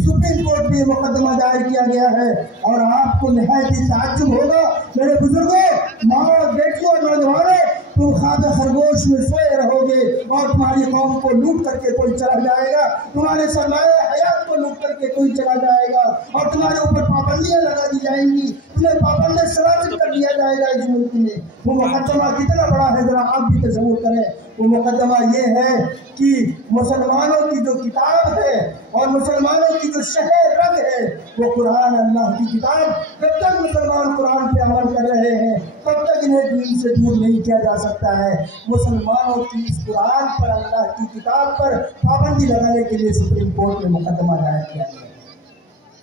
سپریم کورٹ میں یہ مقدمہ دائر کیا گیا ہے اور آپ کو نہایت ہی تعجب ہوگا میرے بزرگوں، ماں اور بیٹیوں اور نوجوانوں، تم خواب خرگوش میں سوئے رہو گے اور تمہاری قوم کو لوٹ کر کے کوئی چلا جائے گا، تمہارے سرمایہ حیات کو لوٹ کر کے کوئی چلا جائے گا اور تمہارے اوپر پابندیاں لگا دی جائیں گی، تمہیں پابند سرازل کر دیا جائے گا اس ملک میں۔ وہ مقدمہ کتنا بڑا ہے ذرا آپ بھی تصور کریں۔ وہ مقدمہ یہ ہے کہ مسلمانوں کی جو کتاب ہے اور مسلمانوں کی جو شہر رگ ہے وہ قرآن، اللہ کی کتاب، جب تک مسلمان قرآن پہ عمل کر رہے ہیں تب تک انہیں دین سے دور نہیں کیا جا سکتا ہے۔ مسلمانوں کی اس قرآن پر، اللہ کی کتاب پر پابندی لگانے کے لیے سپریم کورٹ میں مقدمہ دائر کیا گیا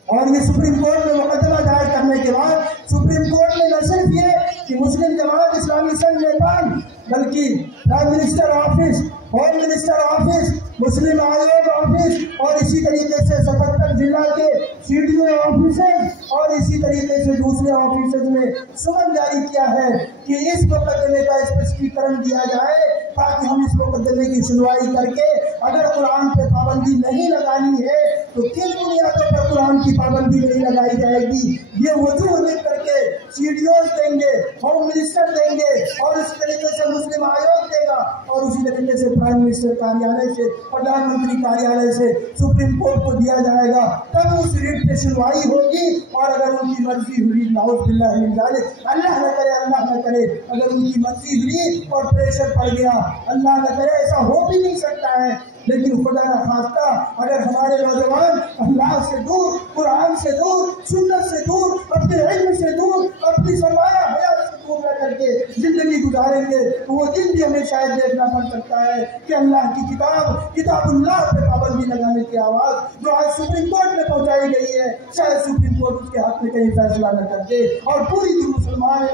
اور یہ سپریم کورٹ میں مقدمہ دائر کرنے کے بعد سپریم کورٹ نے نہ صرف یہ کہ مسلم جماعت اسلامی سنگھ نیپال بلکہ prime minister office, home minister office, Muslim Aayog office اور اسی طریقے سے 77 ضلع کے CDO آفیسز اور اسی طریقے سے دوسرے آفیسز میں سمن جاری کیا ہے کہ اس مقدمے کا اسپشٹیکرن دیا جائے تاکہ ہم اس مقدمے کی سنوائی کر کے اگر قرآن پہ پابندی نہیں لگانی ہے تو کن بنیادوں پر قرآن کی پابندی نہیں لگائی جائے گی، یہ وجوہ لکھ کر کے CDOز دیں گے، ہوم منسٹر دیں گے اور اسی طریقے سے مسلم آیوگ دے گا اور اسی طریقے سے پرائم منسٹر کاریالے سے، پردھان منتری کاریالے سے سپریم کورٹ کو دیا جائے گا، تب اس ریٹ پہ سنوائی ہوگی اور اگر ان کی مرضی ہوئی، نعوذ باللہ من ذالک، اللہ نہ کرے اگر ان کی مرضی ہوئی اور پریشر پڑ گیا، اللہ نہ کرے ایسا ہو بھی نہیں سکتا ہے، لیکن خدا نہ خواستہ اگر ہمارے نوجوان اللہ سے دور، قرآن سے دور، سنت سے دور، اپنے علم سے دور، اپنی سرمایہ حیات سے دور رہ کر کے زندگی گزاریں گے تو وہ دن بھی ہمیں شاید دیکھنا پڑ سکتا ہے کہ اللہ کی کتاب اللہ پہ پابندی لگانے کی آواز جو آج سپریم کورٹ میں پہنچائی گئی ہے شاید سپریم کورٹ اس کے حق میں کہیں فیصلہ نہ کر دے اور پوری جو مسلمان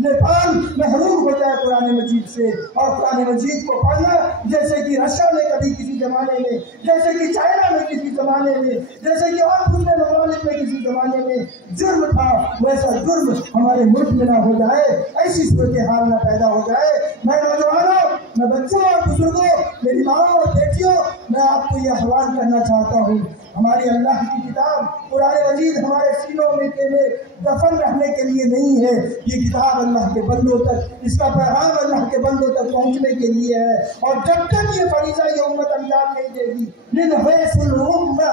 نیپال محروم ہو جائے قرآن مجید سے اور قرآن مجید کو پڑھنا جیسے کہ رشیا میں کبھی کسی زمانے میں، جیسے کہ چائنا میں کسی زمانے میں، جیسے کہ اور دوسرے ممالک میں کسی زمانے میں جرم تھا، ویسا جرم ہمارے ملک میں نہ ہو جائے، ایسی صورتحال نہ پیدا ہو جائے۔ میں نوجوانوں، میں بچوں اور بزرگوں، میری ماں اور بیٹیوں، میں آپ کو یہ آہوان کرنا چاہتا ہوں، ہماری اللہ کی کتاب قرآن مجید ہمارے سینوں میں دفن رہنے کے لیے نہیں ہے، یہ کتاب اللہ کے بندوں تک، اس کا پیغام اللہ کے بندوں تک پہنچنے کے لیے ہے اور جب تک یہ فریضہ یہ امت انجام نہیں دے گی من حیث الامہ،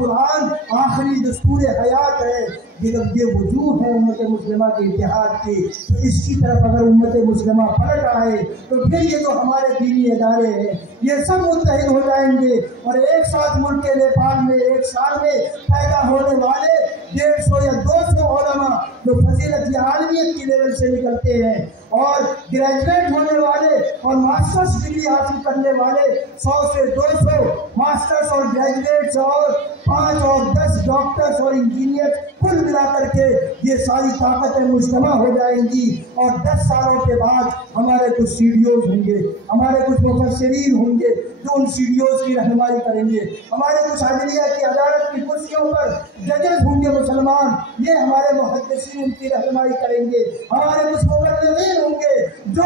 قرآن آخری دستور حیات ہے، جب یہ وجوہ ہے امت مسلمہ کے اتحاد کی، تو اس کی طرف اگر امت مسلمہ پلٹ آئے تو پھر یہ جو ہمارے دینی ادارے ہیں یہ سب متحد ہو جائیں گے، اور ایک ساتھ ملک نیپال میں ایک سال میں پیدا ہونے والے 150 یا 200 علماء جو فضیلت عالمیت کی لیول سے نکلتے ہیں، اور گریجویٹ ہونے والے اور ماسٹرز ڈگری حاصل کرنے والے 100 سے 200 ماسٹرز اور گریجویٹس اور 5 اور 10 ڈاکٹرز اور انجینئر کل ملا کر کے یہ ساری طاقتیں مجتمع ہو جائیں گی، اور 10 سالوں کے بعد ہمارے کچھ سیڈیوز ہوں گے، ہمارے کچھ مفسرین ہوں گے جو ان سیڈیوز کی رہنمائی کریں گے، ہمارے کچھ عدلیہ کی عدالت کی کرسیوں پر ججز ہوں گے مسلمان، یہ ہمارے محدثین ان کی رہنمائی کریں گے، ہمارے کچھ مبلغین ہوں گے جو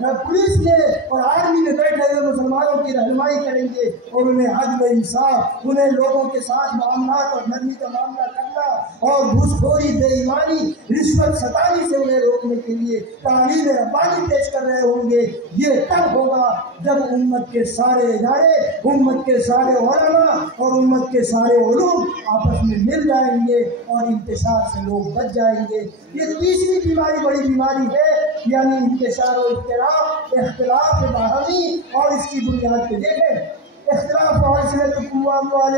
پولیس میں اور آرمی میں بیٹھے ہوئے مسلمانوں کی رہنمائی کریں گے، اور انہیں عدل و انصاف، انہیں لوگوں کے ساتھ معاملات اور نرمی کا معاملہ کرنا اور گھوس خوری، بے ایمانی، رشوت ستانی سے انہیں روکنے کے لیے تعلیم ربانی پیش کر رہے ہوں گے۔ یہ تب ہوگا جب امت کے سارے ادارے، امت کے سارے علماء اور امت کے سارے علوم آپس میں مل جائیں گے اور انتشار سے لوگ بچ جائیں گے۔ یہ تیسری بیماری بڑی بیماری ہے، یعنی انتشار و اختلاف، اختلاف باہمی، اور اس کی بنیاد پہ دیکھیں اختلاف اور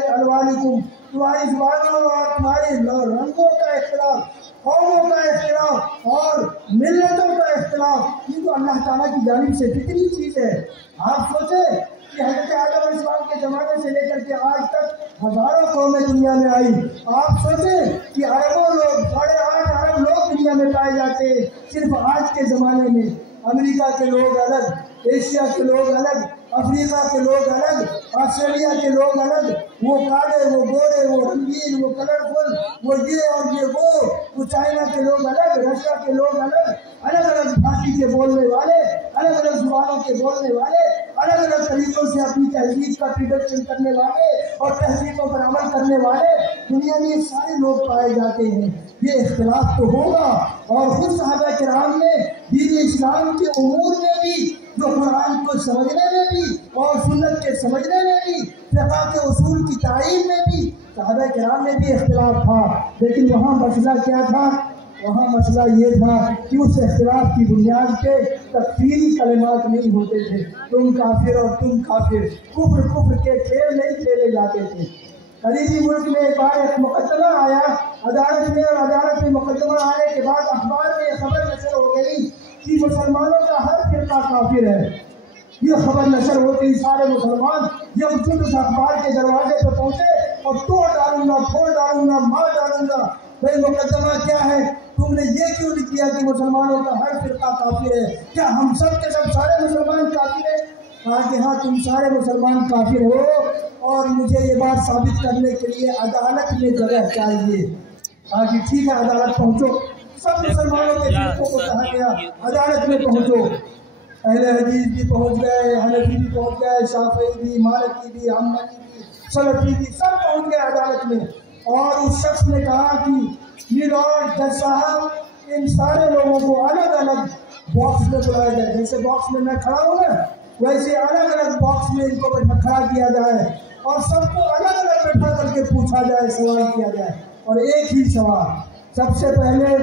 الوانکم، تمہاری زبانوں اور تمہارے رنگوں کا اختلاف، قوموں کا اختلاف اور ملتوں کا اختلاف، یہ تو اللہ تعالیٰ کی جانب سے فطری چیز ہے۔ آپ سوچیں کہ حضرت آدم علیہ السلام کے زمانے سے لے کر کے آج تک ہزاروں قومیں دنیا میں آئی، آپ سوچیں کہ اربوں لوگ، 8.5 ارب لوگ دنیا میں پائے جاتے ہیں صرف آج کے زمانے میں۔ امریکہ کے لوگ الگ، ایشیا کے لوگ الگ، افریقہ کے لوگ الگ، آسٹریلیا کے لوگ الگ، وہ کالے، وہ گورے، وہ رنگین، وہ کلرفل، وہ یہ اور یہ وہ چائنا کے لوگ الگ، رشیا کے لوگ الگ، الگ الگ بھاشی کے بولنے والے، الگ الگ زبانوں کے بولنے والے، الگ الگ طریقوں سے اپنی تہذیب کا پروڈکشن کرنے والے اور تہذیبوں پر عمل کرنے والے دنیا میں سارے لوگ پائے جاتے ہیں۔ یہ اختلاف تو ہوگا، اور خود صحابہ کرام نے دین اسلام کے امور میں بھی، جو قرآن کو سمجھنے میں بھی اور سنت کے سمجھنے میں بھی، فقہ کے اصول کی تعین میں بھی صحابہ کرام میں بھی اختلاف تھا، لیکن وہاں مسئلہ کیا تھا؟ وہاں مسئلہ یہ تھا کہ اس اختلاف کی بنیاد پہ تکفیری کلمات نہیں ہوتے تھے، تم کافر اور تم کافر، کفر کفر کے کھیل نہیں کھیلے جاتے تھے۔ قریبی ملک میں ایک بار ایک مقدمہ آیا عدالت میں، اور عدالت میں مقدمہ آنے کے بعد اخبار میں یہ خبر نشر ہو گئی کہ مسلمانوں کا ہر فرقہ کافر ہے۔ یہ خبر نشر ہوتی سارے مسلمان یکجہت اس اخبار کے دروازے پہ پہنچے اور توڑ ڈالوں گا، پھوڑ ڈالوں گا، مار ڈالوں گا۔ بھائی مقدمہ کیا ہے؟ تم نے یہ کیوں لکھ دیا کہ مسلمانوں کا ہر فرقہ کافر ہے؟ کیا ہم سب کے سب سارے مسلمان کافر ہیں؟ کہا کہ ہاں تم سارے مسلمان کافر ہو، اور مجھے یہ بات ثابت کرنے کے لیے عدالت میں جگہ چاہیے۔ کہا کہ ٹھیک ہے عدالت پہنچو۔ سب مسلمانوں کے فرقوں کو کہا گیا عدالت میں پہنچو۔ اہل حدیث بھی پہنچ گئے، حنفی بھی پہنچ گئے، شافعی بھی، مالکی بھی، حنبلی بھی، سلفی بھی، سب پہنچ گئے عدالت میں۔ اور اس شخص نے کہا کہ میلاد جج صاحب ان سارے لوگوں کو الگ الگ باکس میں بلایا جائے، جیسے باکس میں میں کھڑا ہوں نا ویسے الگ الگ باکس میں ان کو کھڑا کیا جائے، اور سب کو الگ الگ بیٹھا کر کے پوچھا جائے، سوال کیا جائے، اور ایک ہی سوال۔ سب سے پہلے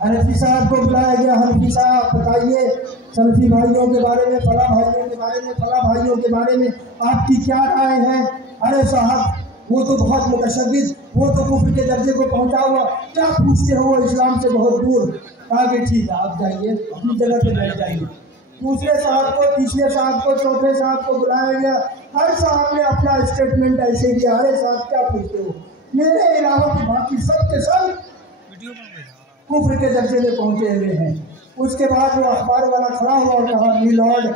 حنفی صاحب کو بلایا گیا۔ حنفی صاحب بتائیے سلفی بھائیوں کے بارے میں، فلاں بھائیوں کے بارے میں، فلاں بھائیوں کے بارے میں آپ کی کیا رائے ہے؟ ارے صاحب وہ تو بہت متشدد، وہ تو کفر کے درجے کو پہنچا ہوا، کیا پوچھتے ہو، وہ اسلام سے بہت دور۔ کہا کہ ٹھیک ہے آپ جائیے اپنی جگہ پہ بیٹھ جائیے۔ دوسرے صاحب کو، تیسرے صاحب کو، چوتھے صاحب کو بلایا گیا۔ ہر صاحب نے اپنا اسٹیٹمنٹ ایسے دیا، ارے صاحب کیا پوچھتے ہو، میرے علاوہ باقی سب کے سب کفر کے درجے میں پہنچے ہوئے ہیں۔ اس کے بعد وہ اخبار والا کھڑا ہوا اور کہا میلاد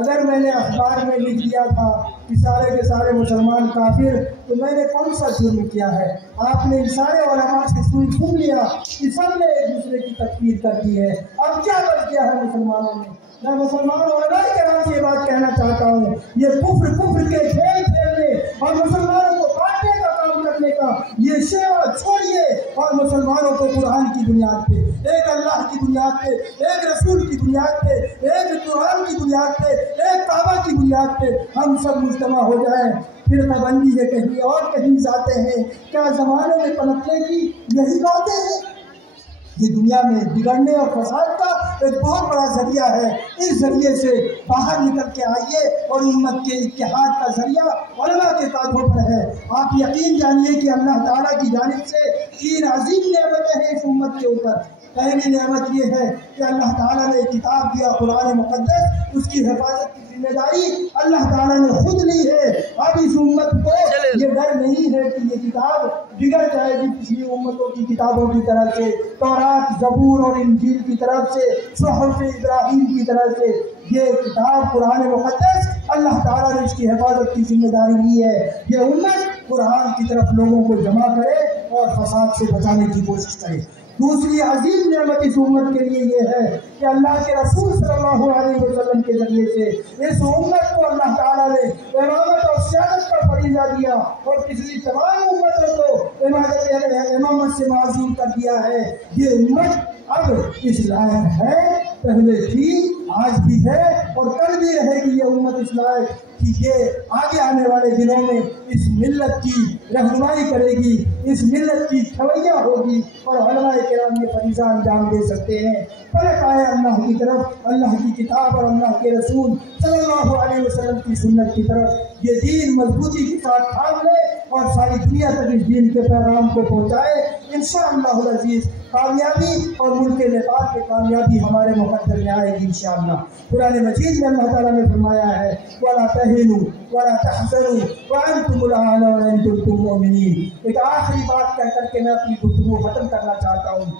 اگر میں نے اخبار میں لکھ دیا تھا کہ سارے کے سارے مسلمان کافر تو میں نے کون سا جرم کیا ہے؟ آپ نے ان سارے علماء سے سوئی چھین لیا کہ سب نے ایک دوسرے کی تکفیر کر دی ہے، اب کیا بچ گیا ہے مسلمانوں میں؟ میں مسلمان علماء کرام سے یہ بات کہنا چاہتا ہوں، یہ کفر کے کھیل کھیلنے اور مسلمانوں کو بانٹنے کا کام کرنے کا یہ شیوا چھوڑیے، اور مسلمانوں کو قرآن کی بنیاد پہ، ایک اللہ کی بنیاد پہ، ایک رسول کی بنیاد پہ، ایک قرآن کی بنیاد پہ، ایک کعبہ کی بنیاد پہ ہم سب مجتمع ہو جائیں، فرقہ بندی ہے کہیں اور کہیں جاتے ہیں، کیا زمانے میں پنپنے کی یہی باتیں ہیں؟ یہ دنیا میں بگڑنے اور فساد کا ایک بہت بڑا ذریعہ ہے۔ اس ذریعے سے باہر نکل کے آئیے، اور امت کے اتحاد کا ذریعہ علماء کے کاندھوں پر ہے۔ آپ یقین جانیے کہ اللہ تعالیٰ کی جانب سے 3 عظیم نعمتیں ہیں اس امت کے اوپر۔ پہلی نعمت یہ ہے کہ اللہ تعالیٰ نے کتاب دیا قرآن مقدس، اس کی حفاظت کی ذمہ داری اللہ تعالیٰ نے خود لی ہے۔ اب اس امت کو یہ ڈر نہیں ہے کہ یہ کتاب بگڑ جائے گی پچھلی امتوں کی کتابوں کی طرح سے، تورات، زبور اور انجیل کی طرف سے، صحف ابراہیم کی طرف سے۔ یہ کتاب قرآن مقدس اللہ تعالیٰ نے اس کی حفاظت کی ذمہ داری لی ہے۔ یہ امت قرآن کی طرف لوگوں کو جمع کرے اور فساد سے بچانے کی کوشش کرے۔ دوسری عظیم نعمت اس امت کے لیے یہ ہے کہ اللہ کے رسول صلی اللہ علیہ وسلم کے ذریعے سے اس امت کو اللہ تعالیٰ نے امامت اور سیادت کا فریضہ دیا، اور پچھلی تمام امتوں کو امامت سے معزول کر دیا ہے۔ یہ امت اب اس لائق ہے، پہلے تھی، آج بھی ہے اور کل بھی رہے گی۔ یہ امت اس لائق کہ یہ آگے آنے والے دنوں میں اس ملت کی رہنمائی کرے گی، اس ملت کی کھویہ ہوگی، اور علماء کرام یہ فریضہ انجام دے سکتے ہیں۔ پلٹ آئے اللہ کی طرف، اللہ کی کتاب اور اللہ کے رسول صلی اللہ علیہ وسلم کی سنت کی طرف۔ یہ دین مضبوطی کے ساتھ تھام لے اور ساری دنیا تک اس دین کے پیغام کو پہنچائے۔ انشاءاللہ العزیز کامیابی اور ملک نیپال کی کامیابی ہمارے مقدر میں آئے گی انشاءاللہ۔ قرآن مجید میں اللہ تعالیٰ نے فرمایا ہے وَلَا تَهِنُوا وَلَا تَحْزَنُوا وَأَنْتُمُ الْأَعْلَوْنَ إِن كُنتُم مُّؤْمِنِينَ۔ ایک آخری بات کہہ کر کے میں اپنی گفتگو ختم کرنا چاہتا ہوں۔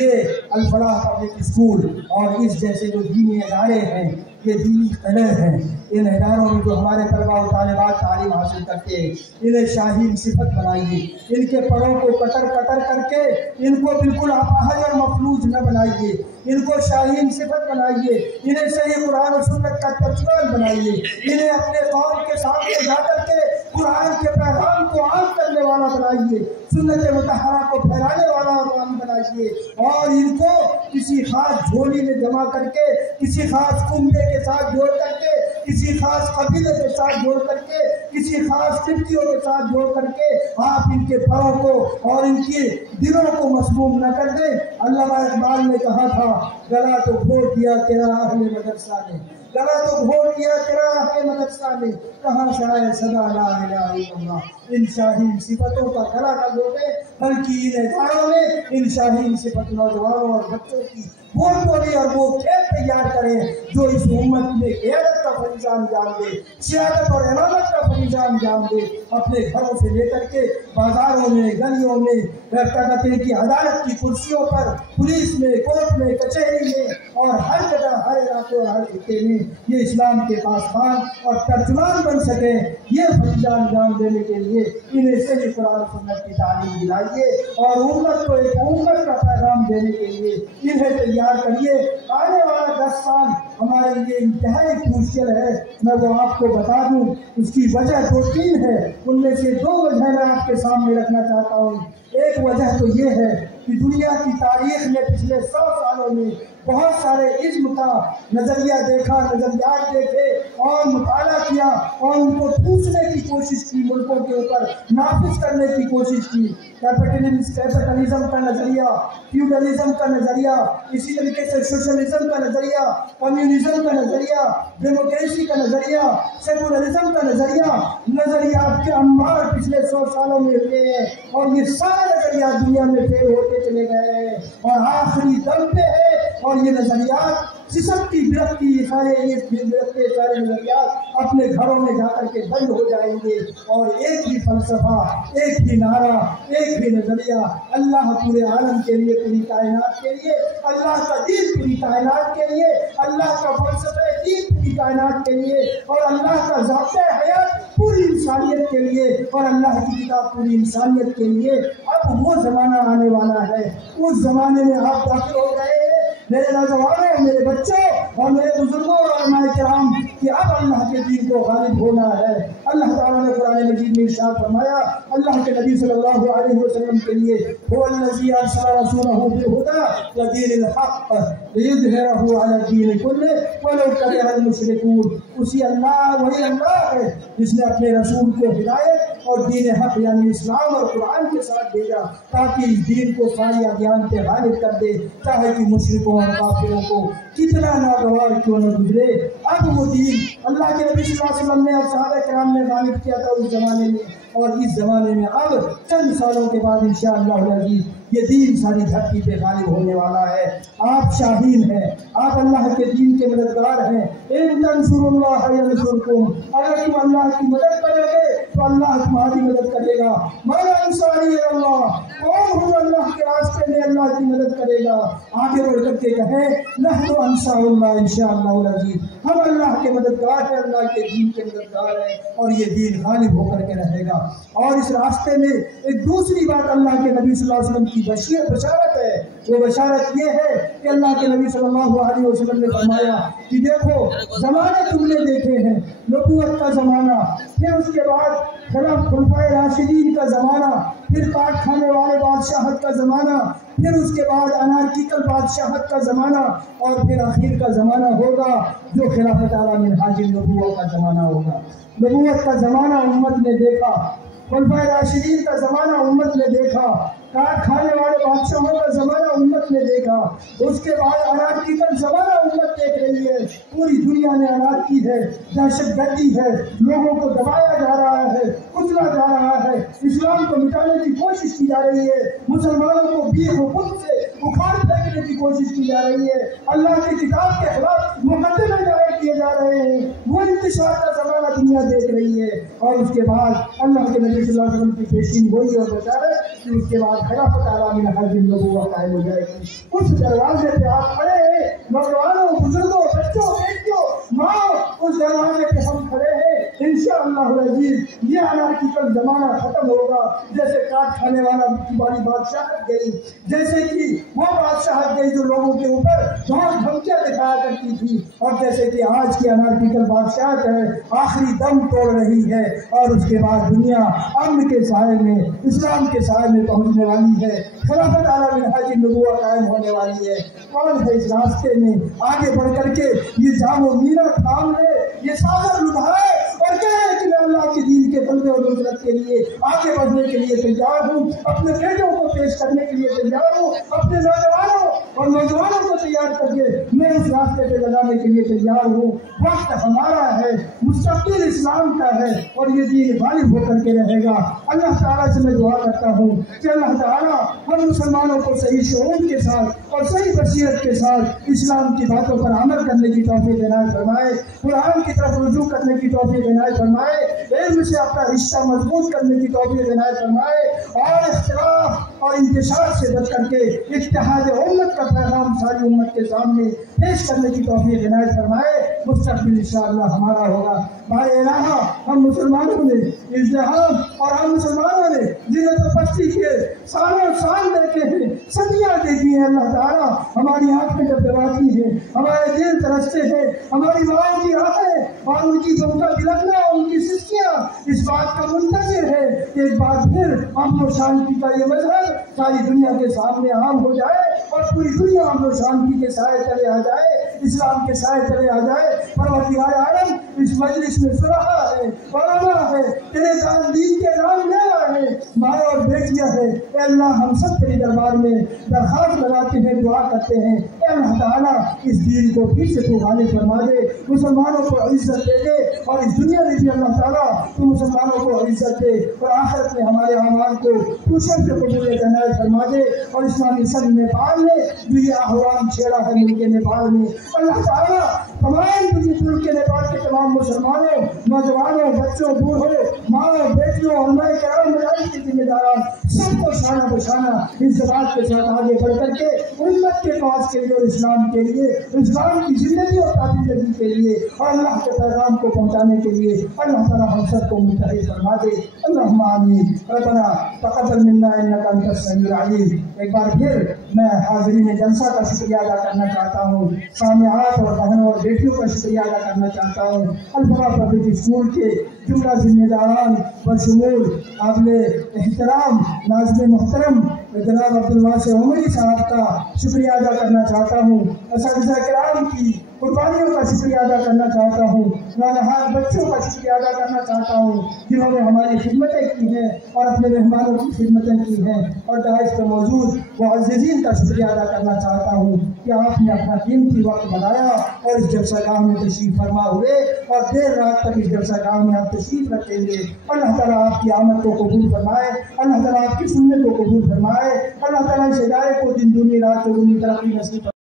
یہ الفلاح پبلک اسکول اور اس جیسے جو دینی ادارے ہیں، یہ دینی قلعے ہیں۔ ان اداروں میں جو ہمارے طلباء و طالبات تعلیم حاصل کرتے ہیں، انہیں شاہین صفت بنائیے۔ ان کے پروں کو کٹر کٹر کر کے ان کو بالکل اپاہج اور مفلوج نہ بنائیے، ان کو شاہین صفت بنائیے۔ انہیں صحیح قرآن و سنت کا ترجمان بنائیے۔ انہیں اپنے قوم کے سامنے جا کر کے قرآن کے پیغام کو عام کرنے والا بنائیے، سنت مطہرہ کو پھیلانے والا عوام بنائیے، اور ان کو کسی خاص جھولی میں جمع کر کے، کسی خاص کنبے کے ساتھ جوڑ کر کے، کسی خاص قبیلے کے ساتھ جوڑ کر کے، کسی خاص ترکیوں کے ساتھ جوڑ کر کے آپ ان کے پروں کو اور ان کے دلوں کو مسموم نہ کر دیں۔ علامہ اقبال نے کہا تھا گلا تو گھونٹ دیا تیرا اہل مدرسہ نے، گلا تو گھونٹ دیا تیرا اہل مدرسہ نے، کہاں شاعر صدا لا الہ الا اللہ۔ ان شاہین صفتوں کا گلا نہ گھونٹے، بلکہ ان اداروں میں ان شاہین صفت نوجوانوں اور بچوں کی وہ ٹولی اور وہ کھیل تیار کریں جو اس امت میں قیادت کا فریضہ انجام دے، سیادت اور امامت کا فریضہ انجام دے، اپنے گھروں سے لے کر کے بازاروں میں، گلیوں میں، کی عدالت کی کرسیوں پر، پولیس میں، کورٹ میں، کچہری میں، اور ہر جگہ، ہر علاقے اور ہر خطے میں یہ اسلام کے پاسبان اور ترجمان بن سکیں۔ یہ فریضہ انجام دینے کے لیے انہیں صحیح قرآن و سنت کی تعلیم دلائیے، اور امت کو ایک امت کا پیغام دینے کے لیے انہیں تیار کریے۔ آنے والا 10 سال ہمارے لیے انتہائی کروشل ہے۔ میں وہ آپ کو بتا دوں، اس کی وجہ 2-3 ہے، ان میں سے 2 وجہ میں آپ کے سامنے رکھنا چاہتا ہوں۔ ایک وجہ تو یہ ہے کہ دنیا کی تاریخ میں پچھلے 100 سالوں میں بہت سارے علم کا نظریہ دیکھا، نظریات دیکھے اور مطالعہ کیا، اور ان کو پوچھنے کی کوشش کی، ملکوں کے اوپر نافذ کرنے کی کوشش کی۔ کیپٹلزم کا نظریہ، فیوڈلزم کا نظریہ، اسی طریقے سے سوشلزم کا نظریہ، کمیونزم کا نظریہ، ڈیموکریسی کا نظریہ، سیکولرزم کا نظریہ، نظریات کے انبار پچھلے 100 سالوں میں ہوئے ہیں، اور یہ سارے نظریات دنیا میں فیل ہوتے چلے گئے ہیں، اور آخری دم پہ ہے، اور یہ نظریات سسکتی برکتی سارے نظریات اپنے گھروں میں جا کر کے بند ہو جائیں گے، اور ایک ہی فلسفہ، ایک ہی نعرہ، ایک ہی نظریہ، اللہ پورے عالم کے لیے، پوری کائنات کے لیے، اللہ کا دین پوری کائنات کے لیے، اللہ کا فلسفہ دین پوری کائنات کے لیے، اور اللہ کا ضابطۂ حیات پوری انسانیت کے لیے، اور اللہ کی کتاب پوری انسانیت کے لیے۔ اب وہ زمانہ آنے والا ہے، اس زمانے میں آپ داخل ہو گئے ہیں میرے نوجوانوں، میرے بچوں اور میرے بزرگوں اور علماء کرام کہ اب اللہ کے دین کو غالب ہونا ہے۔ اللہ تعالیٰ نے قرآن مجید میں ارشاد فرمایا، اللہ کے نبی صلی اللہ علیہ وسلم کے لیے هو الذی ارسل رسولہ بالہدی ودین الحق لیظہرہ علی الدین کلہ ولو کرہ المشرکون۔ وہی اللہ ہے جس نے اپنے رسول کو ہدایت اور دین حق یعنی اسلام اور قرآن کے ساتھ بھیجا تاکہ اس دین کو ساری ادیان پہ غالب کر دے، چاہے کہ مشرکوں اور کافروں کو کتنا ناگوار کیوں نہ گزرے۔ اب وہ دین اللہ کے نبی صلی اللہ علیہ وسلم نے اور صحابہ کرام نے غالب کیا تھا اس زمانے میں، اور اس زمانے میں اب چند سالوں کے بعد انشاءاللہ العزیز یہ دین ساری دھرتی پہ غالب ہونے والا ہے۔ آپ شاہین ہیں، آپ اللہ کے دین کے مددگار ہیں۔ ان تنصروا اللہ ینصرکم، اگر تم اللہ کی مدد کرو گے تو اللہ تمہاری مدد کرے گا۔ من انصاری اللہ، کون ہو اللہ کے راستے میں اللہ کی مدد کرے گا؟ آگے بڑھ کر کے کہیں نحن انصار اللہ انشاءاللہ العزیز، ہم اللہ کے مددگار ہیں، اللہ کے دین کے مددگار ہیں، اور یہ دین غالب ہو کر کے رہے گا۔ اور اس راستے میں ایک دوسری بات اللہ کے نبی صلی اللہ علیہ وسلم کی بشارت ہے۔ وہ بشارت یہ ہے کہ اللہ کے نبی صلی اللہ علیہ وسلم نے فرمایا کہ دیکھو زمانے تم نے دیکھے ہیں، نبوت کا زمانہ، پھر اس کے بعد خلفائے راشدین کا زمانہ، پھر کاٹ کھانے والے بادشاہت کا زمانہ، پھر اس کے بعد انارکیکل بادشاہت کا زمانہ، اور پھر آخر کا زمانہ ہوگا جو خلافت اعلیٰ منہاج النبوہ کا زمانہ ہوگا۔ نبوت کا زمانہ امت نے دیکھا، خلفائے راشدین کا زمانہ امت نے دیکھا، کاٹ کھانے والے بادشاہوں کا زمانہ امت نے دیکھا، اس کے بعد انارکیکل زمانہ امت دیکھ رہی ہے۔ پوری دنیا میں انارکی ہے، دہشت گردی ہے، لوگوں کو دبایا جا رہا ہے، کچلا جا رہا ہے، اسلام کو مٹانے کی کوشش کی جا رہی ہے، مسلمانوں کو بیخ و خود سے اکھاڑ پھینکنے کی کوشش کی جا رہی ہے، اللہ کی کتاب کے خلاف مقدمے دائر کیے جا رہے ہیں۔ وہ انتشار کا زمانہ دنیا دیکھ رہی ہے، اور اس کے بعد اللہ کے نبی صلی اللہ علیہ وسلم کی پیشین گوئی اور بشارت کہ اس کے بعد خلافت اعلیٰ منہاج النبوہ قائم ہو جائے گی۔ اس دروازے پہ آپ کھڑے ہیں، نوجوانوں، بزرگوں، بچوں، بیٹیوں، ماں، اس دروازے پہ ہم کھڑے ہیں۔ انشاءاللہ العزیز یہ انارکیکل زمانہ ختم ہوگا، جیسے کاٹ کھانے والی بادشاہت گئی، جیسے کہ وہ بادشاہت گئی جو لوگوں کے اوپر بہت دھمکیاں دکھایا کرتی تھی، اور جیسے کہ آج کی انارکیکل بادشاہت ہے آخری دم توڑ رہی ہے، اور اس کے بعد دنیا امن کے سائے میں، اسلام کے سائے میں پہنچنے والی ہے، خلافت اعلیٰ منہاج النبوہ قائم ہونے والی ہے۔ کون ہے اس راستے میں آگے بڑھ کر کے یہ جام و مینا تھام لے، یہ ساغر لٹھائے اور کہے کہ میں اللہ کے دین کے غلبے اور نصرت کے لیے آگے بڑھنے کے لیے تیار ہوں، اپنے بیٹوں کو پیش کرنے کے لیے تیار ہوں، اپنے نوجوانوں کو تیار کر کے میں اس راستے پہ لگانے کے لیے تیار ہوں۔ وقت ہمارا ہے، مستقبل اسلام کا ہے، اور یہ دین غالب ہو کر کے رہے گا۔ اللہ تعالیٰ سے میں دعا کرتا ہوں کہ اللہ تعالیٰ ہم مسلمانوں کو صحیح شعور کے ساتھ اور صحیح بصیرت کے ساتھ اسلام کی باتوں پر عمل کرنے کی توفیق عنایت فرمائے، قرآن کی طرف رجوع کرنے کی توفیق عنایت فرمائے، علم سے اپنا رشتہ مضبوط کرنے کی توفیق عنایت فرمائے، اور اختلاف اور انتشار سے بچ کر کے اتحاد امت کا پیغام ساری امت کے سامنے پیش کرنے کی توفیق عنایت فرمائے۔ مستقبل انشاءاللہ ہمارا ہوگا۔ بھائی الہ ہم مسلمانوں نے ازدحام اور ہم مسلمانوں نے ذلت و پستی کے سال دیکھے ہیں، صدیاں دیکھی ہیں۔ اللہ تعالیٰ ہماری آنکھیں جب دباتی ہیں، ہمارے دل ترستے ہیں، ہماری ماؤں کی آنکھیں اور ان کی دم کا بلکنا اور ان کی سسکیاں اس بات کا منتظر ہے کہ ایک بار پھر امن و شانتی کا یہ مظہر ساری دنیا کے سامنے عام ہو جائے، اور پوری دنیا امن و شانتی کے سائے تلے آ جائے، اسلام کے سائے تلے آ جائے۔ پروردگار عالم اس مجلس میں صلحاء ہے، علماء ہے، تیرے دین کے نام لے رہے ہیں، ماں اور بیٹیاں ہیں۔ اے اللہ ہم سب تیرے دربار میں درخواست لگاتے ہیں، دعا کرتے ہیں، اے اللہ تعالیٰ اس دین کو پھر سے تو غالب فرما دے، مسلمانوں کو عزت دے دے، اور اس دنیا میں بھی اللہ تعالیٰ تو مسلمانوں کو عزت دے، اور آخرت میں ہمارے اعمال کو تو شرف قبولیت عنایت فرما دے۔ اور اسلامی سنگ نیپال نے جو یہ احوال چھیڑا ہے ملک نیپال میں، اللہ تعالیٰ تمام ملک کے نیپال کے تمام مسلمانوں، نوجوانوں، بچوں، بوڑھوں، ماں، بیٹیوں، علماء کرام، مدارس کے ذمہ داران سب کو شانہ بشانہ اس بات کے ساتھ آگے بڑھ کر کے امت کے پاس کے لیے اور اسلام کے لیے، اسلام کی زندگی اور تعبیردگی کے لیے اور اللہ کے پیغام کو پہنچانے کے لیے اللہ تعالیٰ ہم سب کو متحد فرما دے۔ اللہم آمین۔ ربنا تقبل منا انک انت السمیع العلیم۔ ایک بار پھر میں حاضرین جلسہ کا شکریہ ادا کرنا چاہتا ہوں، سامعات اور بہنوں اور بیٹیوں کا شکریہ ادا کرنا چاہتا ہوں، الفلاح پبلک اسکول کے جملہ ذمہ داران بشمول قابل احترام ناظرین محترم جناب عبدالواسع عمری صاحب کا شکریہ ادا کرنا چاہتا ہوں، اساتذہ کرام کی قربانیوں کا شکریہ ادا کرنا چاہتا ہوں، نونہار بچوں کا شکریہ ادا کرنا چاہتا ہوں جنہوں نے ہماری خدمتیں کی ہیں اور اپنے مہمانوں کی خدمتیں کی ہیں، اور داعش پہ موجود معززین کا شکریہ ادا کرنا چاہتا ہوں کہ آپ نے اپنا قیمتی وقت بنایا اور اس جلسہ گاہ میں تشریف فرما ہوئے اور دیر رات تک اس جلسہ گاہ میں آپ تشریف رکھیں گے۔ اللہ تعالیٰ آپ کی آمد کو قبول فرمائے، اللہ تعالیٰ آپ کی سنت کو قبول فرمائے، اللہ تعالیٰ اس ادارے کو دن دنیا رات چوگنی ترقی نصیب